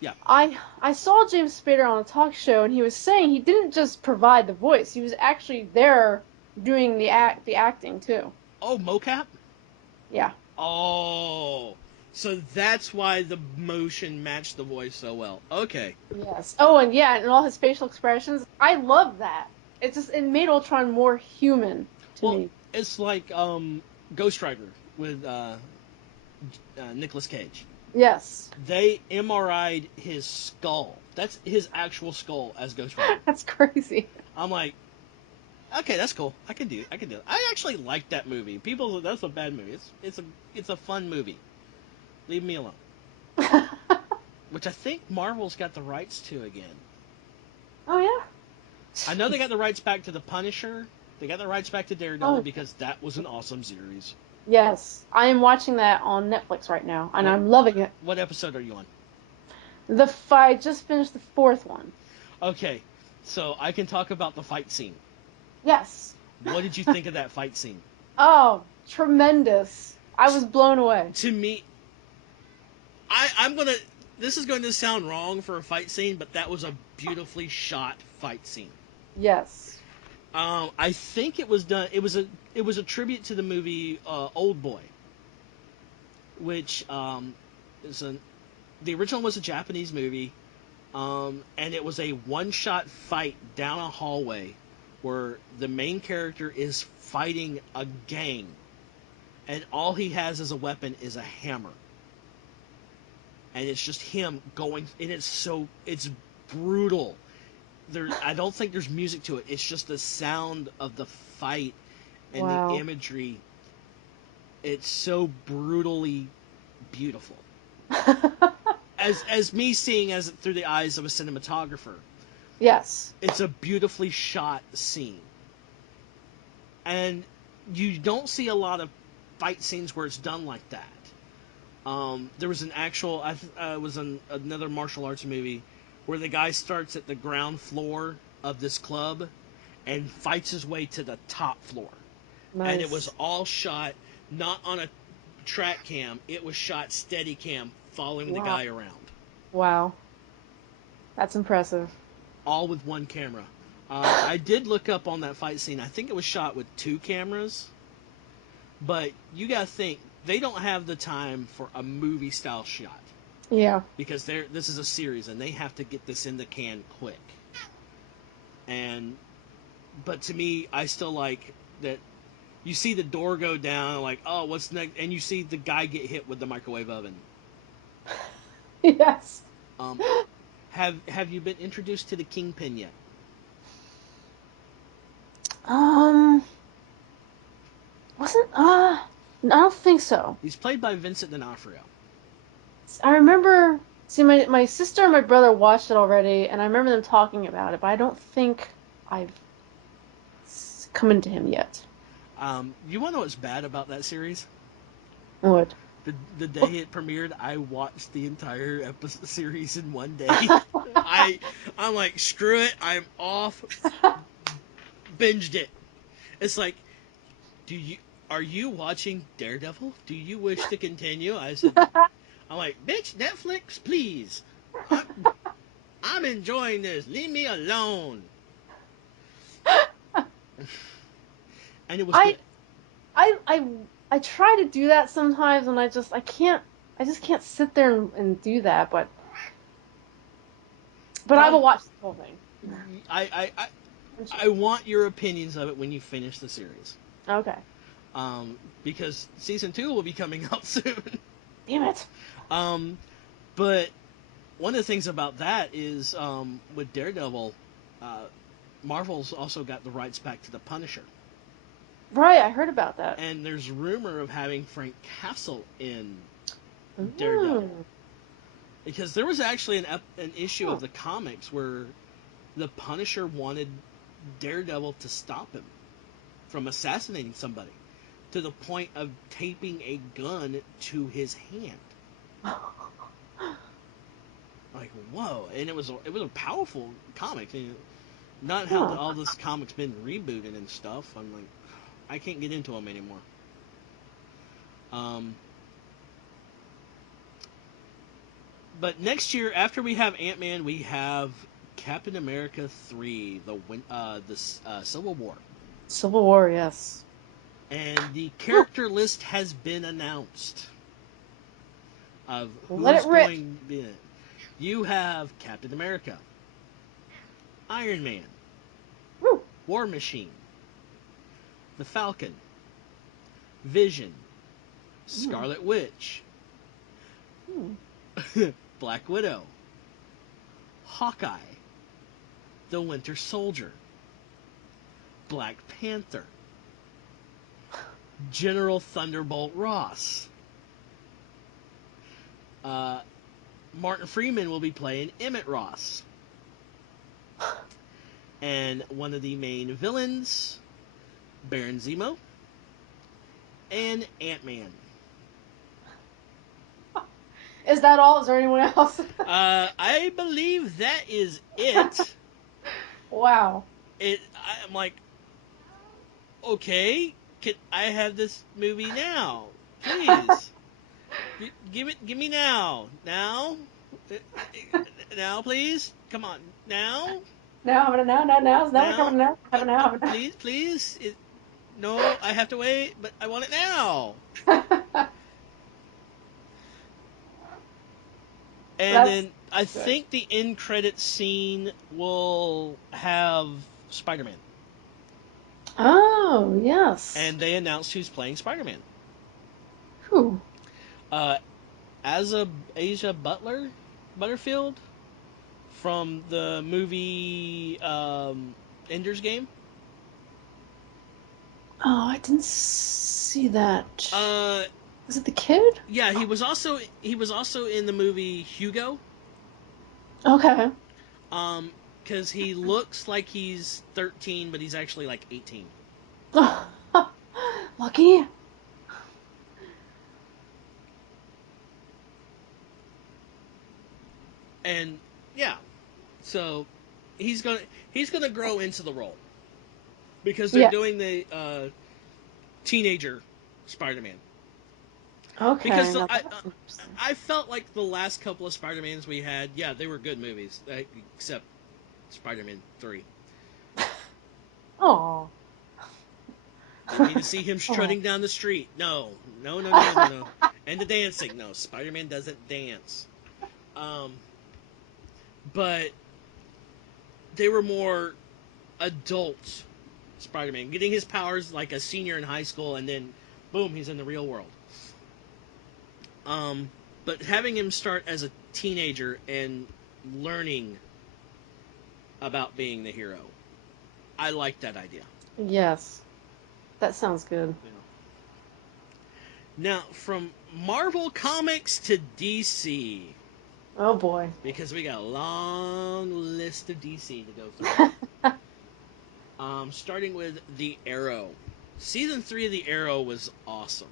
Yeah. I saw James Spader on a talk show, and he was saying he didn't just provide the voice; he was actually there doing the acting too. Oh, mocap? Yeah. Oh, so that's why the motion matched the voice so well. Okay. Yes. Oh, and yeah, and all his facial expressions. I love that. It made Ultron more human to me. It's like Ghost Rider with Nicolas Cage. Yes. They MRI'd his skull. That's his actual skull as Ghost Rider. That's crazy. I'm like, okay, that's cool. I can do it. I actually like that movie. People, that's a bad movie. It's a fun movie. Leave me alone. Which I think Marvel's got the rights to again. Oh yeah. I know they got the rights back to the Punisher. They got the rights back to Daredevil because that was an awesome series. Yes, I am watching that on Netflix right now, and I'm loving it. What episode are you on? I just finished the 4th one. Okay, so I can talk about the fight scene. Yes. What did you think of that fight scene? Oh, tremendous. I was blown away. To me, I'm gonna. This is going to sound wrong for a fight scene, but that was a beautifully shot fight scene. Yes. I think it was done. It was a tribute to the movie Old Boy, which is the original was a Japanese movie, and it was a one-shot fight down a hallway where the main character is fighting a gang, and all he has as a weapon is a hammer. And it's just him going, and it's brutal. I don't think there's music to it. It's just the sound of the fight and the Wow. imagery. It's so brutally beautiful. As me seeing as through the eyes of a cinematographer. Yes. It's a beautifully shot scene. And you don't see a lot of fight scenes where it's done like that. There was an actual, was another martial arts movie where the guy starts at the ground floor of this club and fights his way to the top floor. Nice. And it was all shot not on a track cam, it was shot steady cam following the guy around. Wow. That's impressive. All with one camera. I did look up on that fight scene. I think it was shot with 2 cameras. But you gotta think, they don't have the time for a movie style shot. Yeah. Because this is a series and they have to get this in the can quick. But to me, I still like that you see the door go down, like, oh, what's next? And you see the guy get hit with the microwave oven. Yes. Have you been introduced to the Kingpin yet? Wasn't I don't think so. He's played by Vincent D'Onofrio. I remember, see, my sister and my brother watched it already, and I remember them talking about it, but I don't think I've come into him yet. You want to know what's bad about that series? What? The day it premiered, I watched the entire series in one day. I'm like, screw it, I'm off. Binged it. It's like, are you watching Daredevil? Do you wish to continue? I'm like, bitch, Netflix, please. I'm enjoying this. Leave me alone. And it was good. I try to do that sometimes, and I just can't sit there and do that, but I will watch the whole thing. I want your opinions of it when you finish the series. Okay. Because season 2 will be coming out soon. Damn it. But one of the things about that is with Daredevil, Marvel's also got the rights back to the Punisher. Right, I heard about that. And there's rumor of having Frank Castle in Daredevil. Because there was actually an issue of the comics where the Punisher wanted Daredevil to stop him from assassinating somebody, to the point of taping a gun to his hand. Like, whoa. And it was a powerful comic. Not how all this comic's been rebooted and stuff. I'm like, I can't get into them anymore. But next year, after we have Ant-Man, we have Captain America 3, the Civil War. Civil War, yes. And the character list has been announced of Let who's it rip. going to be in it. You have Captain America, Iron Man, Woo. War Machine, the Falcon, Vision, Scarlet Witch, Black Widow, Hawkeye, the Winter Soldier, Black Panther, General Thunderbolt Ross. Martin Freeman will be playing Emmett Ross. And one of the main villains, Baron Zemo, and Ant-Man. Is that all? Is there anyone else? I believe that is it. Wow. I'm like, okay, can I have this movie now? Please. Give me now. Now? Now, please? Come on. Now? Now, now. Is that coming now? Having now. Please? No, I have to wait, but I want it now. And then I think the end credit scene will have Spider-Man. Oh, yes. And they announced who's playing Spider-Man. Who? Asia Butterfield from the movie Ender's Game. Oh, I didn't see that. Is it the kid? Yeah, he was also in the movie Hugo. Okay. Because he looks like he's 13, but he's actually like 18. Lucky. And yeah, so he's gonna grow into the role because they're doing the teenager Spider-Man. Okay. Because I felt like the last couple of Spider-Mans we had, yeah, they were good movies, except Spider-Man 3. Oh. Didn't need to see him strutting down the street. No. And the dancing. No, Spider-Man doesn't dance. But they were more adult Spider-Man, getting his powers like a senior in high school, and then boom, he's in the real world. But having him start as a teenager and learning about being the hero, I like that idea. Yes, that sounds good. Yeah. Now, from Marvel Comics to DC. Oh boy. Because we got a long list of DC to go through. Starting with The Arrow. Season 3 of The Arrow was awesome.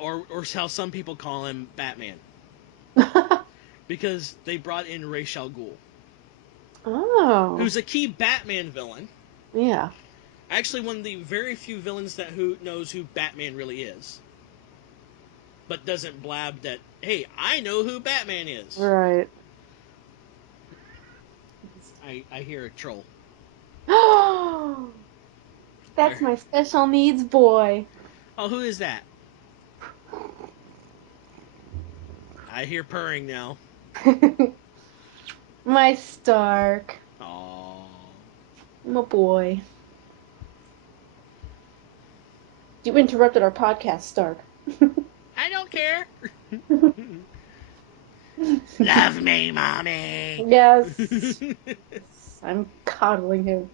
Or how some people call him, Batman. Because they brought in Ra's al Ghul. Oh. Who's a key Batman villain. Yeah. Actually, one of the very few villains that knows who Batman really is. But doesn't blab that, hey, I know who Batman is. Right. I hear a troll. That's my special needs boy. Oh, who is that? I hear purring now. My Stark. Aww. My boy. You interrupted our podcast, Stark. I don't care. Love me, mommy. Yes. I'm coddling him.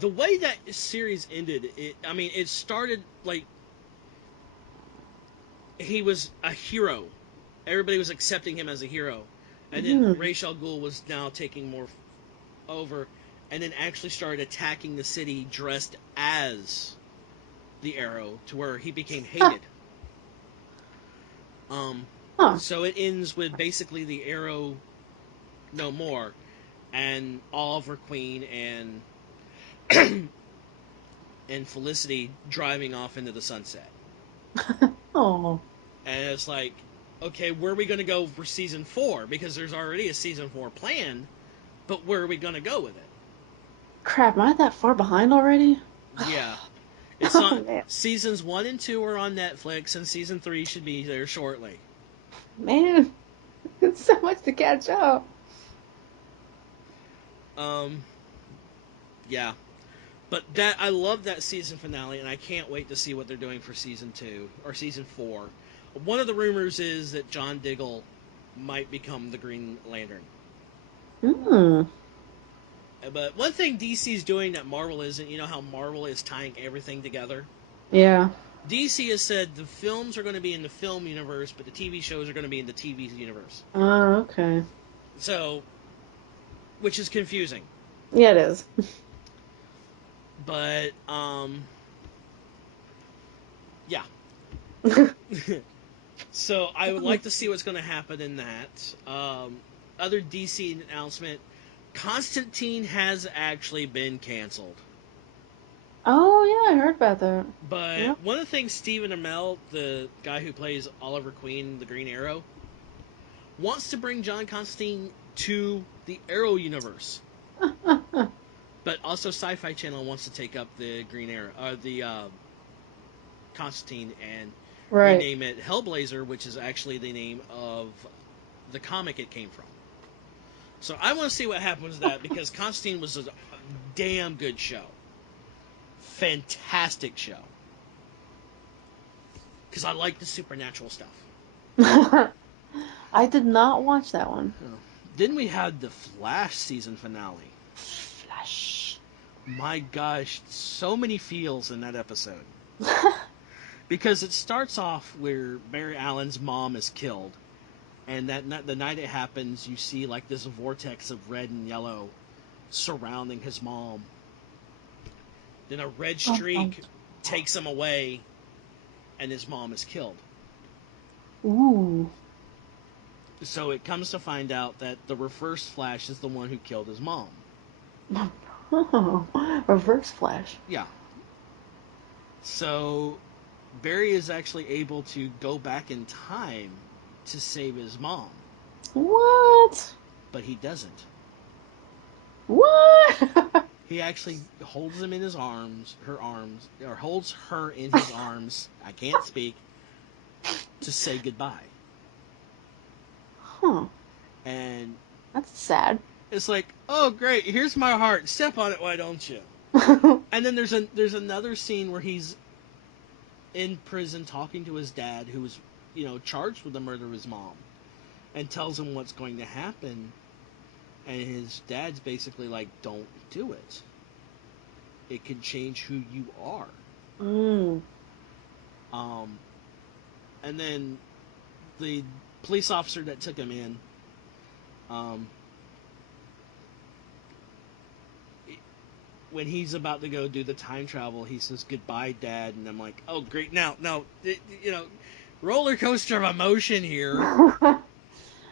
The way that series ended, it started like he was a hero. Everybody was accepting him as a hero. And then Ra's al Ghul was now taking more over, and then actually started attacking the city dressed as the Arrow, to where he became hated. So it ends with basically the Arrow no more, and Oliver Queen and and Felicity driving off into the sunset. Oh. And it's like, okay, where are we going to go for season 4? Because there's already a season 4 planned, but where are we going to go with it? Crap, am I that far behind already? Yeah. It's on seasons 1 and 2 are on Netflix, and season 3 should be there shortly. Man, it's so much to catch up. Yeah. But I love that season finale, and I can't wait to see what they're doing for season 2 or season 4. One of the rumors is that John Diggle might become the Green Lantern. Hmm. But one thing DC is doing that Marvel isn't, you know how Marvel is tying everything together? Yeah. DC has said the films are going to be in the film universe, but the TV shows are going to be in the TV universe. Okay. So, which is confusing. Yeah, it is. But, yeah. So I would like to see what's going to happen in that. Other DC announcement: Constantine has actually been canceled. Oh yeah, I heard about that. But Yeah. one of the things Stephen Amell, the guy who plays Oliver Queen, the Green Arrow, wants to bring John Constantine to the Arrow universe. But also Sci-Fi Channel wants to take up the Green Arrow, the Constantine, and Right. rename it Hellblazer, which is actually the name of the comic it came from. So I want to see what happens with that, because Constantine was a damn good show. Fantastic show. Because I like the supernatural stuff. I did not watch that one. Then we had the Flash season finale. Flash. My gosh, so many feels in that episode. Because it starts off where Barry Allen's mom is killed. And the night it happens, you see like this vortex of red and yellow surrounding his mom. Then a red streak takes him away, and his mom is killed. Ooh. So it comes to find out that the Reverse Flash is the one who killed his mom. Reverse Flash. Yeah. So Barry is actually able to go back in time to save his mom. What? But he doesn't. What? He actually holds them in his arms, or holds her in his arms, I can't speak, to say goodbye. Huh. And That's sad. it's like, oh great, here's my heart, step on it, why don't you? And then there's another scene where he's in prison talking to his dad, who was, charged with the murder of his mom, and tells him what's going to happen. And his dad's basically like, don't do it. It could change who you are. Mm. And then the police officer that took him in, when he's about to go do the time travel, he says, goodbye, Dad. And I'm like, oh, great. Now, roller coaster of emotion here.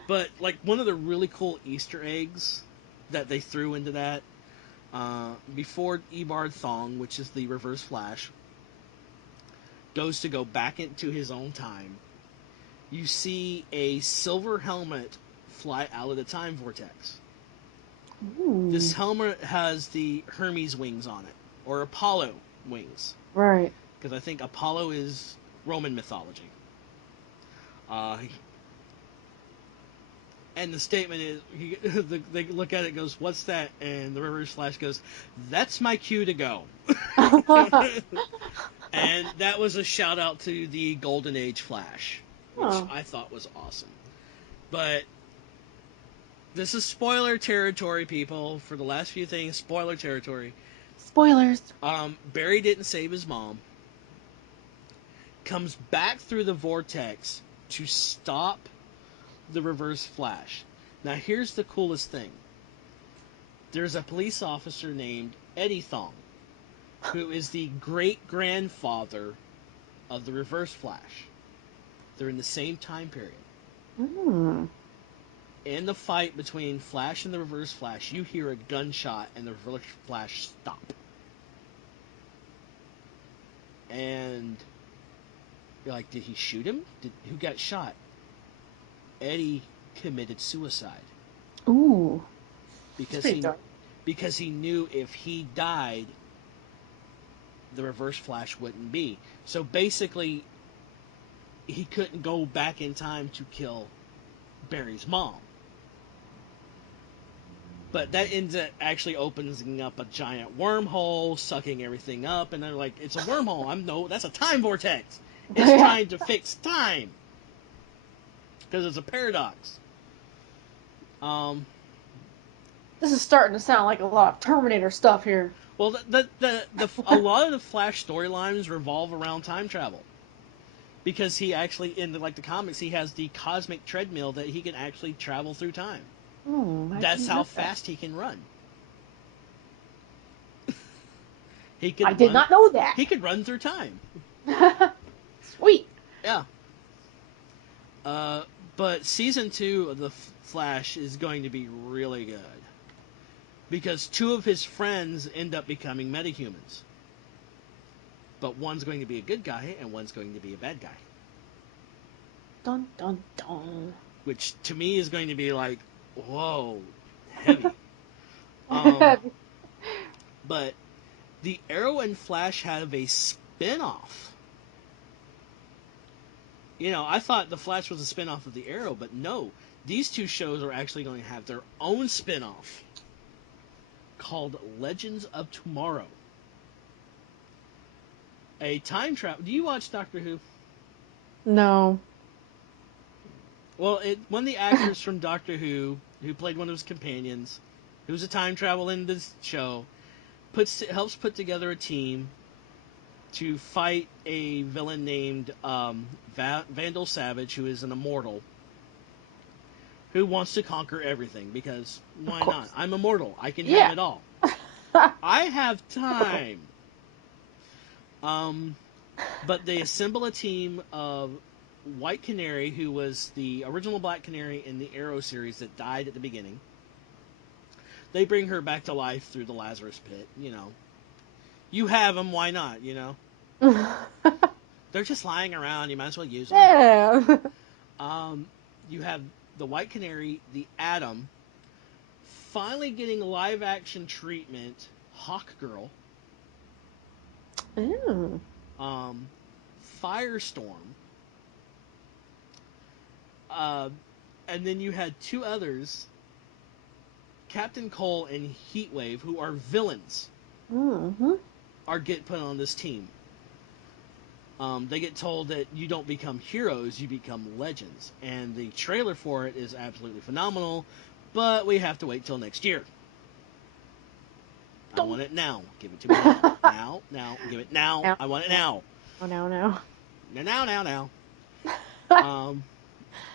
But, like, one of the really cool Easter eggs that they threw into that, before Eobard Thawne, which is the Reverse Flash, goes to go back into his own time, you see a silver helmet fly out of the time vortex. Ooh. This helmet has the Hermes wings on it, or Apollo wings. Right. Because I think Apollo is Roman mythology. And the statement is, they look at it and goes, what's that? And the Reverse Flash goes, that's my cue to go. And that was a shout out to the Golden Age Flash, which I thought was awesome. But this is spoiler territory, people. For the last few things, spoiler territory. Spoilers. Barry didn't save his mom. Comes back through the vortex to stop the Reverse Flash. Now, here's the coolest thing. There's a police officer named Eddie Thawne, who is the great-grandfather of the Reverse Flash. They're in the same time period. Mm. In the fight between Flash and the Reverse Flash, you hear a gunshot and the Reverse Flash stop. And you're like, did he shoot him? Who got shot? Eddie committed suicide. Ooh. Because he knew if he died, the Reverse Flash wouldn't be. So basically, he couldn't go back in time to kill Barry's mom. But that ends up actually opening up a giant wormhole, sucking everything up, and they're like, it's a wormhole. That's a time vortex. It's Yeah. trying to fix time. Because it's a paradox. This is starting to sound like a lot of Terminator stuff here. Well, a lot of the Flash storylines revolve around time travel. Because he actually, in the comics, he has the cosmic treadmill that he can actually travel through time. That's how fast he can run. I did not know that. He could run through time. Sweet. Yeah. But season 2 of the Flash is going to be really good. Because 2 of his friends end up becoming metahumans. But one's going to be a good guy and one's going to be a bad guy. Dun dun dun. Which to me is going to be like, whoa, heavy. But the Arrow and Flash have a spin-off. I thought the Flash was a spin-off of the Arrow, but no. These 2 shows are actually going to have their own spin-off called Legends of Tomorrow. A time travel. Do you watch Doctor Who? No. Well, one of the actors from Doctor Who played one of his companions, who's a time travel in this show, helps put together a team to fight a villain named Vandal Savage, who is an immortal, who wants to conquer everything, because why not? I'm immortal. I can have it all. I have time. But they assemble a team of White Canary, who was the original Black Canary in the Arrow series that died at the beginning. They bring her back to life through the Lazarus Pit, You have them, why not, They're just lying around, you might as well use them. Yeah. You have the White Canary, the Atom, finally getting live-action treatment, Hawk Girl. Ooh. Firestorm. And then you had 2 others, Captain Cole and Heatwave, who are villains, get put on this team. They get told that you don't become heroes, you become legends. And the trailer for it is absolutely phenomenal, but we have to wait till next year. I want it now. Give it to me now. Now. Give it now. Now. I want it now. Oh, no. Now.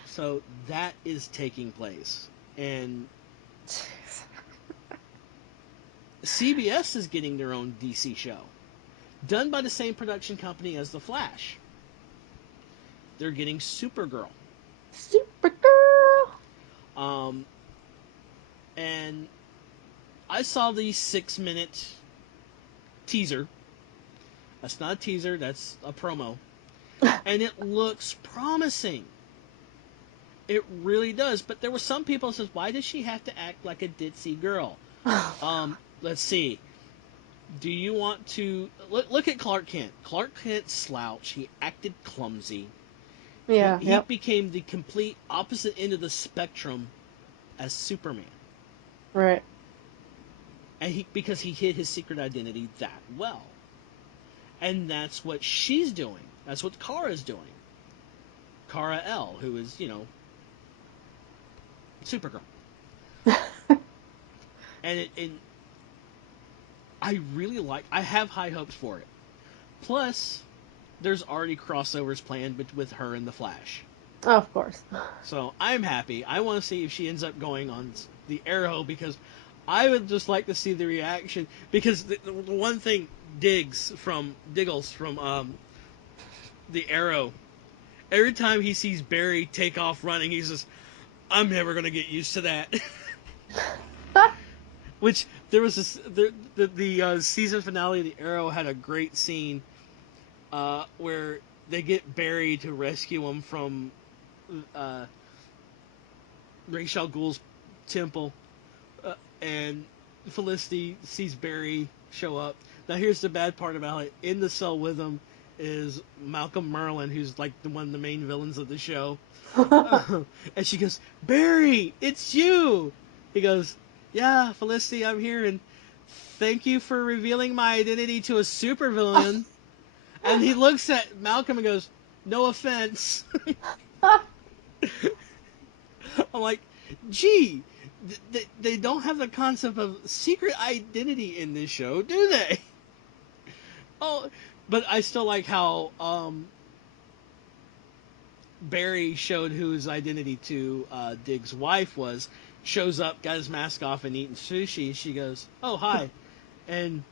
So that is taking place. And CBS is getting their own DC show, done by the same production company as The Flash. They're getting Supergirl. And I saw the 6-minute teaser. That's not a teaser, that's a promo. And it looks promising. It really does. But there were some people who says, why does she have to act like a ditzy girl? Let's see. Do you want to... Look at Clark Kent. Clark Kent slouched. He acted clumsy. Yeah. He became the complete opposite end of the spectrum as Superman. Right. And because he hid his secret identity that well. And that's what she's doing. That's what Kara's doing. Kara L, who is, Supergirl. And I really I have high hopes for it. Plus, there's already crossovers planned with her and the Flash. Oh, of course. So I'm happy. I want to see if she ends up going on the Arrow, because I would just like to see the reaction. Because the one thing Diggles from the Arrow, every time he sees Barry take off running, he's just, I'm never going to get used to that. Which, there was the season finale of the Arrow had a great scene where they get Barry to rescue him from Ra's al Ghul's temple, and Felicity sees Barry show up. Now here's the bad part about it. In the cell with him is Malcolm Merlyn, who's like one of the main villains of the show. And she goes, Barry, it's you! He goes, yeah, Felicity, I'm here, and thank you for revealing my identity to a supervillain. And he looks at Malcolm and goes, no offense. I'm like, gee, they don't have the concept of secret identity in this show, do they? Oh, but I still like how Barry showed who his identity to Diggs' wife was. Shows up, got his mask off, and eating sushi. She goes, "Oh, hi," and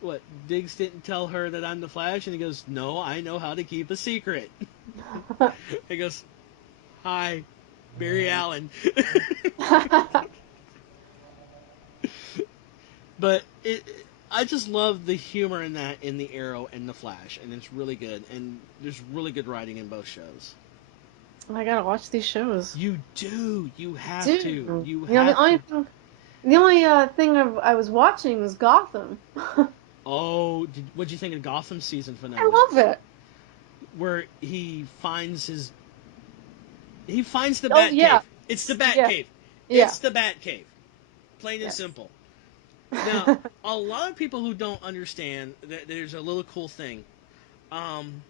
what? Diggs didn't tell her that I'm the Flash, and he goes, "No, I know how to keep a secret." He goes, "Hi, Barry Allen." But I just love the humor in that in the Arrow and the Flash, and it's really good. And there's really good writing in both shows. I gotta watch these shows. You do. You have Dude, to. You you know have to. the only thing I was watching was Gotham. Oh, what'd you think of Gotham season I finale? love it. Where he finds the Oh Bat yeah, Cave. It's the Bat yeah, Cave. yeah, It's the Bat Cave. Plain and yes. simple. Now, a lot of people who don't understand that there's a little cool thing. Um,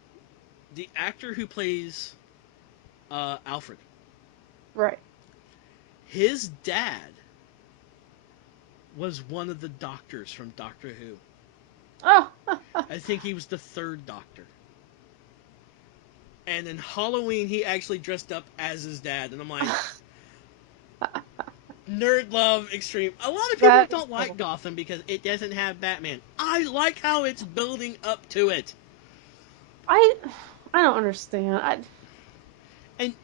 the actor who plays Alfred, Right. his dad was one of the doctors from Doctor Who. Oh, I think he was the third Doctor. And in Halloween, he actually dressed up as his dad, and I'm like, nerd love extreme. A lot of people that is don't like cool. Gotham because it doesn't have Batman. I like how it's building up to it. I I don't understand.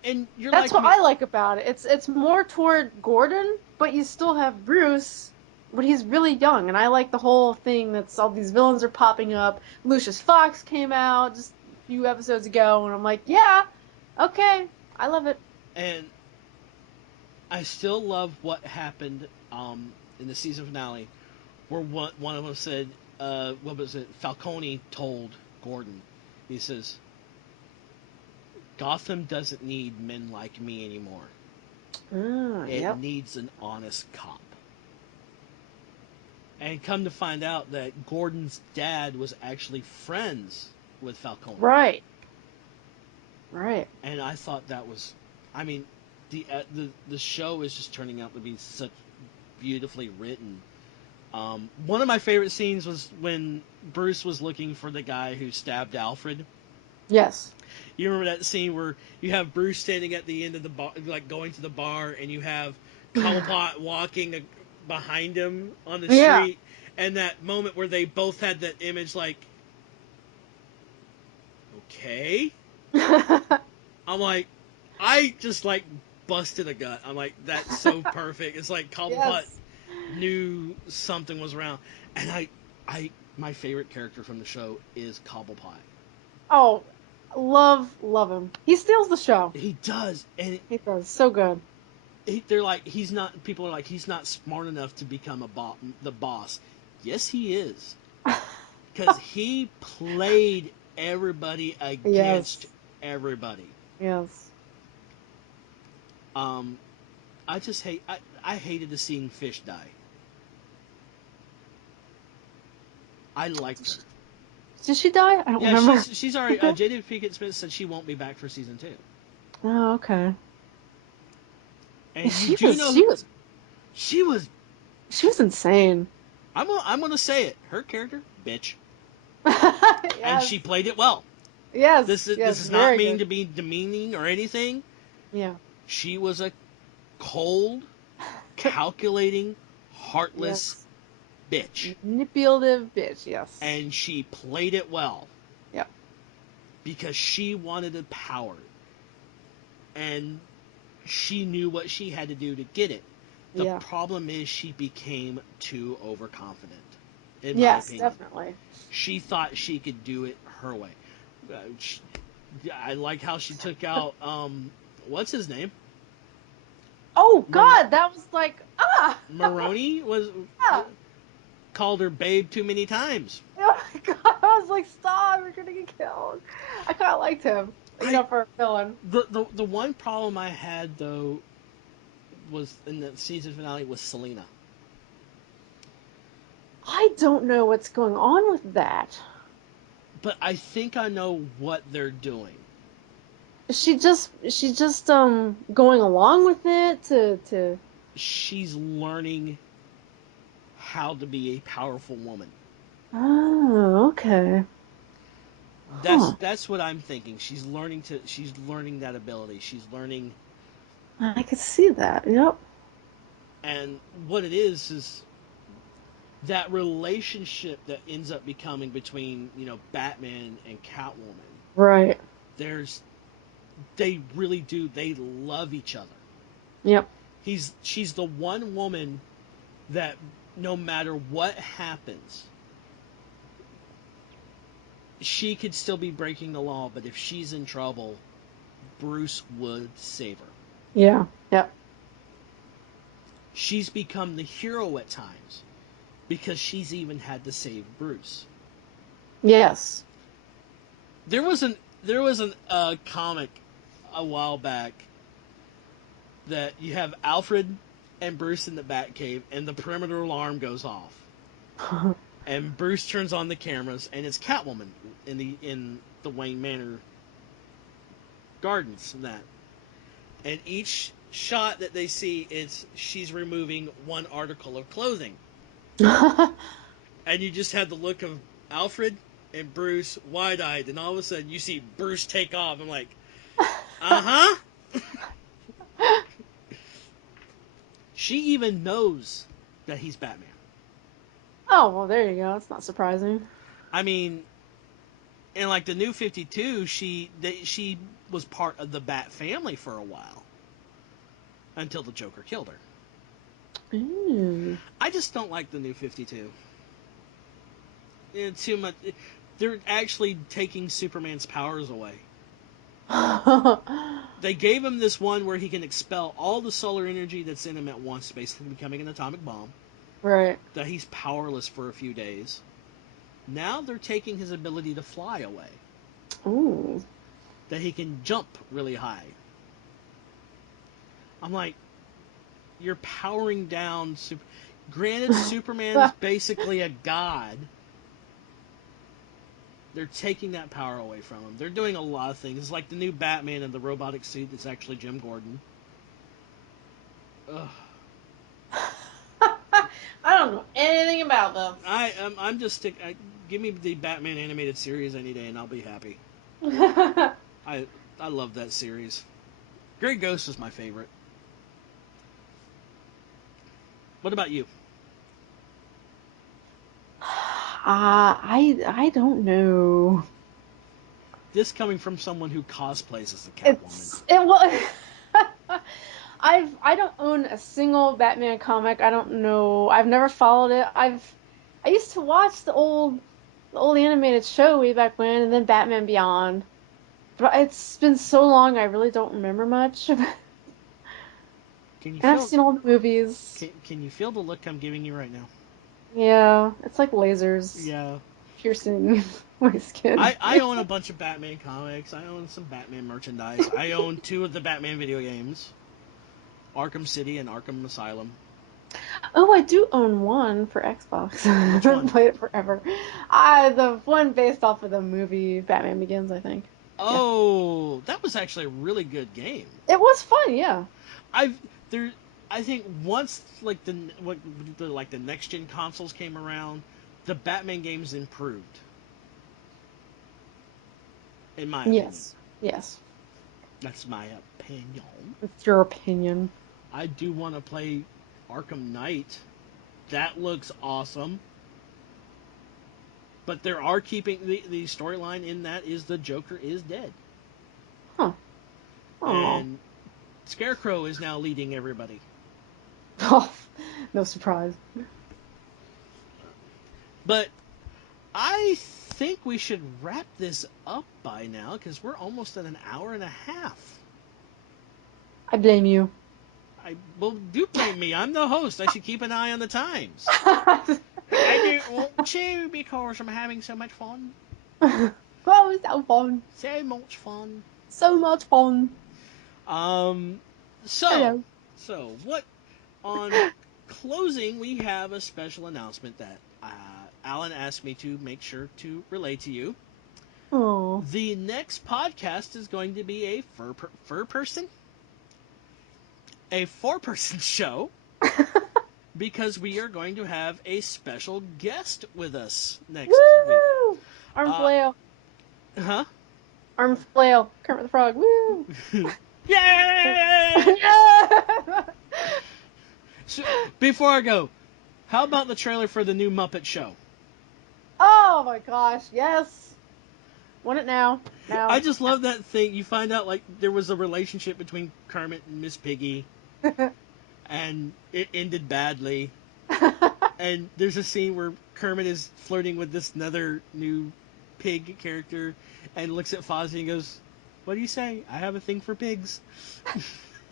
And you're That's like what me. I like about it. It's more toward Gordon, but you still have Bruce, but he's really young, and I like the whole thing that's all these villains are popping up. Lucius Fox came out just a few episodes ago, and I'm like, yeah, okay, I love it. And I still love what happened in the season finale, where one of them said, what was it? Falcone told Gordon, he says, Gotham doesn't need men like me anymore. Ah, It yep. needs an honest cop. And come to find out that Gordon's dad was actually friends with Falcone. Right. Right. And I thought that was, I mean, the show is just turning out to be such beautifully written. One of my favorite scenes was when Bruce was looking for the guy who stabbed Alfred. Yes. You remember that scene where you have Bruce standing at the end of the bar, like going to the bar, and you have Cobblepot walking behind him on the Yeah. street, and that moment where they both had that image, like, okay. I'm like, I just like busted a gut. I'm like, that's so perfect. It's like Cobblepot Yes. knew something was around, and my favorite character from the show is Cobblepot. Oh, love him. He steals the show. He does, and He does so good. they're like, he's not. People are like, he's not smart enough to become the boss. Yes, he is, because he played everybody against Yes. everybody. Yes. Um, I just hate. I hated to seeing Fish die. I liked her. Did she die? I don't Yeah, remember. she's already. Jada Pinkett Smith said she won't be back for season 2. Oh, okay. Yeah, And you do know she was. she was insane. I'm gonna say it. Her character, bitch, and Yes. she played it well. Yes. This Yes. is not Very mean good. to be demeaning or anything. Yeah. She was a cold, calculating, heartless Yes. bitch, Manipulative bitch. Yes. and she played it well Yep. because she wanted the power, and she knew what she had to do to get it. The Yeah. problem is she became too overconfident, in my Yes. opinion. Definitely. She thought she could do it her way. She, I like how she took out what's his name? Oh Mar- God, that was like Maroney was yeah. called her babe too many times. Oh my God, I was like, stop, we're gonna get killed. I kind of liked him, I for a villain. the one problem I had though was in the season finale was Selena. I don't know what's going on with that. But I think I know what they're doing. She's just going along with it to. She's learning how to be a powerful woman. Oh, okay. Huh. That's what I'm thinking. She's learning that ability. She's learning, I could see that. Yep. and what it is that relationship that ends up becoming between, Batman and Catwoman. Right. There's they really do, they love each other. Yep. She's the one woman that no matter what happens, she could still be breaking the law, but if she's in trouble, Bruce would save her. Yeah. Yep. She's become the hero at times because she's even had to save Bruce. Yes. There was an comic a while back that you have Alfred and Bruce in the Batcave, and the perimeter alarm goes off, and Bruce turns on the cameras, and it's Catwoman in the Wayne Manor gardens and that. And each shot that they see, she's removing one article of clothing, and you just had the look of Alfred and Bruce wide-eyed, and all of a sudden you see Bruce take off. I'm like, uh-huh. She even knows that he's Batman. Oh, well, there you go. It's not surprising. I mean, in like the New 52, she was part of the Bat family for a while until the Joker killed her. Ooh. I just don't like the New 52. It's too much. They're actually taking Superman's powers away. They gave him this one where he can expel all the solar energy that's in him at once, basically becoming an atomic bomb. Right. That he's powerless for a few days. Now they're taking his ability to fly away. Ooh. That he can jump really high. I'm like, you're powering down. Granted, Superman's basically a god. They're taking that power away from him. They're doing a lot of things. It's like the new Batman in the robotic suit that's actually Jim Gordon. Ugh. I don't know anything about them. I'm just give me the Batman animated series any day and I'll be happy. I love that series. Grey Ghost is my favorite. What about you? I don't know. This coming from someone who cosplays as the Catwoman. I don't own a single Batman comic. I don't know. I've never followed it. I used to watch the old animated show way back when, and then Batman Beyond. But it's been so long, I really don't remember much. And Can you I've feel seen all the movies. can you feel the look I'm giving you right now? Yeah, it's like lasers Yeah. piercing my skin. I own a bunch of Batman comics. I own some Batman merchandise. I own 2 of the Batman video games. Arkham City and Arkham Asylum. Oh, I do own one for Xbox. I Which haven't one? played it forever. The one based off of the movie Batman Begins, I think. Yeah. Oh, that was actually a really good game. It was fun, yeah. I've there. I think once like the next gen consoles came around, the Batman games improved. In my opinion, Yes. Yes. that's my opinion. It's your opinion. I do want to play Arkham Knight. That looks awesome. But there are keeping the storyline in that is the Joker is dead. Huh. Oh. And Scarecrow is now leading everybody. Oh, no surprise. But I think we should wrap this up by now because we're almost at an hour and a half. I blame you. Well, do blame me. I'm the host. I should keep an eye on the times. I don't want to because I'm having so much fun. Well, it was so fun. So much fun. So much fun. So Hello. So, what on closing, we have a special announcement that Alan asked me to make sure to relay to you. Oh. The next podcast is going to be a a four-person show, because we are going to have a special guest with us next week. Woo! Arm flail. Huh? Arm flail. Kermit the Frog. Woo! Yay! So, before I go, how about the trailer for the new Muppet Show? Oh my gosh, yes. Want it now. Now. I just love that thing. You find out, like, there was a relationship between Kermit and Miss Piggy, and it ended badly. And there's a scene where Kermit is flirting with this another new pig character and looks at Fozzie and goes, "What do you say? I have a thing for pigs."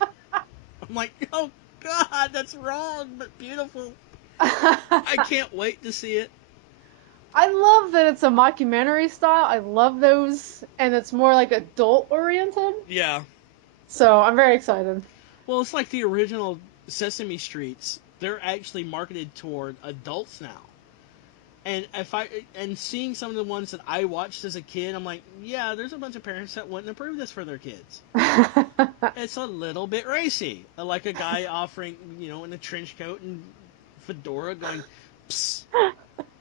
I'm like, oh God, that's wrong, but beautiful. I can't wait to see it. I love that it's a mockumentary style. I love those, and it's more like adult oriented. Yeah. So I'm very excited. Well, it's like the original Sesame Streets. They're actually marketed toward adults now. And seeing some of the ones that I watched as a kid, I'm like, yeah, there's a bunch of parents that wouldn't approve this for their kids. It's a little bit racy, like a guy offering, in a trench coat and fedora, going, "Psst,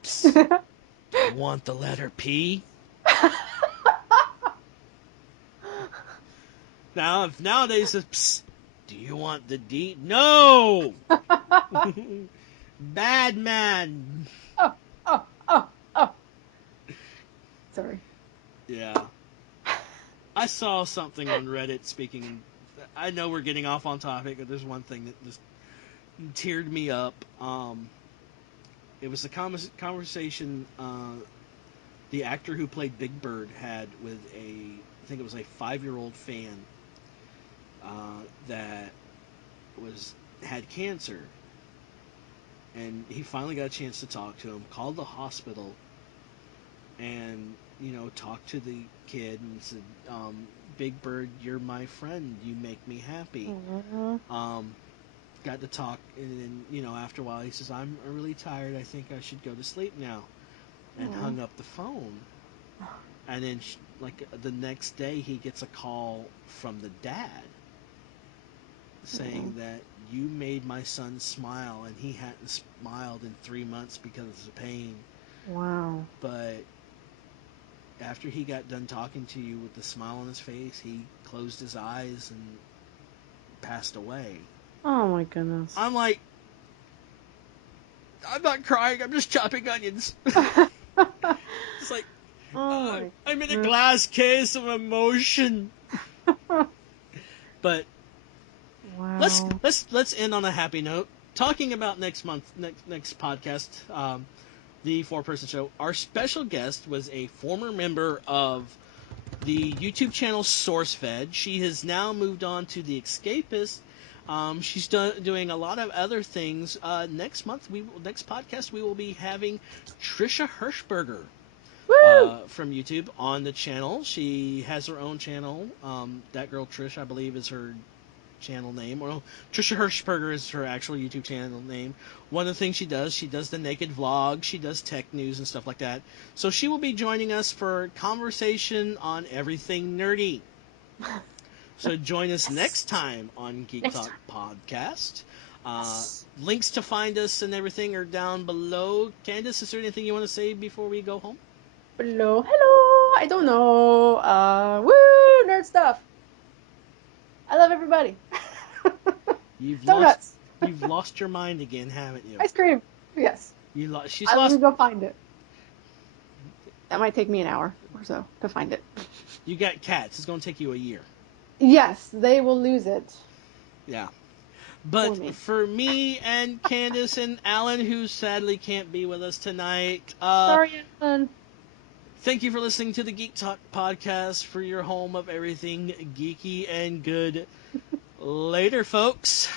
psst, do you want the letter P?" Now, if nowadays it's, "Psst, do you want the D?" No. Bad man. Oh. Sorry. Yeah. I saw something on Reddit speaking. I know we're getting off on topic, but there's one thing that just teared me up. It was a conversation the actor who played Big Bird had with I think it was a 5-year-old fan that had cancer, and he finally got a chance to talk to him. Called the hospital, and talked to the kid and said, "Big Bird, you're my friend. You make me happy." Got to talk, and then after a while he says, "I'm really tired. I think I should go to sleep now," and hung up the phone. And then the next day he gets a call from the dad saying that you made my son smile, and he hadn't smiled in 3 months because of the pain. Wow. But after he got done talking to you with the smile on his face, he closed his eyes and passed away. Oh my goodness. I'm like, I'm not crying, I'm just chopping onions. It's like, I'm in a glass case of emotion. But wow. let's end on a happy note. Talking about next podcast, the 4-person show. Our special guest was a former member of the YouTube channel SourceFed. She has now moved on to The Escapist. She's doing a lot of other things. Next podcast, we will be having Trisha Hirschberger from YouTube on the channel. She has her own channel. That girl Trish, I believe, is her channel name. Well, Trisha Hirschberger is her actual YouTube channel name. One of the things she does the naked vlog, she does tech news and stuff like that. So she will be joining us for conversation on everything nerdy. So join us next time on Geek Talk Podcast. Links to find us and everything are down below. Candice, is there anything you want to say before we go home? Hello. I don't know. Woo, nerd stuff. I love everybody. You've Donuts. lost your mind again, haven't you? Ice cream. Yes. She's I'm lost. gonna go find it. That might take me an hour or so to find it. You got cats. It's going to take you a year. Yes, they will lose it. Yeah. But for me and Candice and Alan, who sadly can't be with us tonight. Sorry, Alan. Thank you for listening to the Geek Talk Podcast, for your home of everything geeky and good. Later, folks.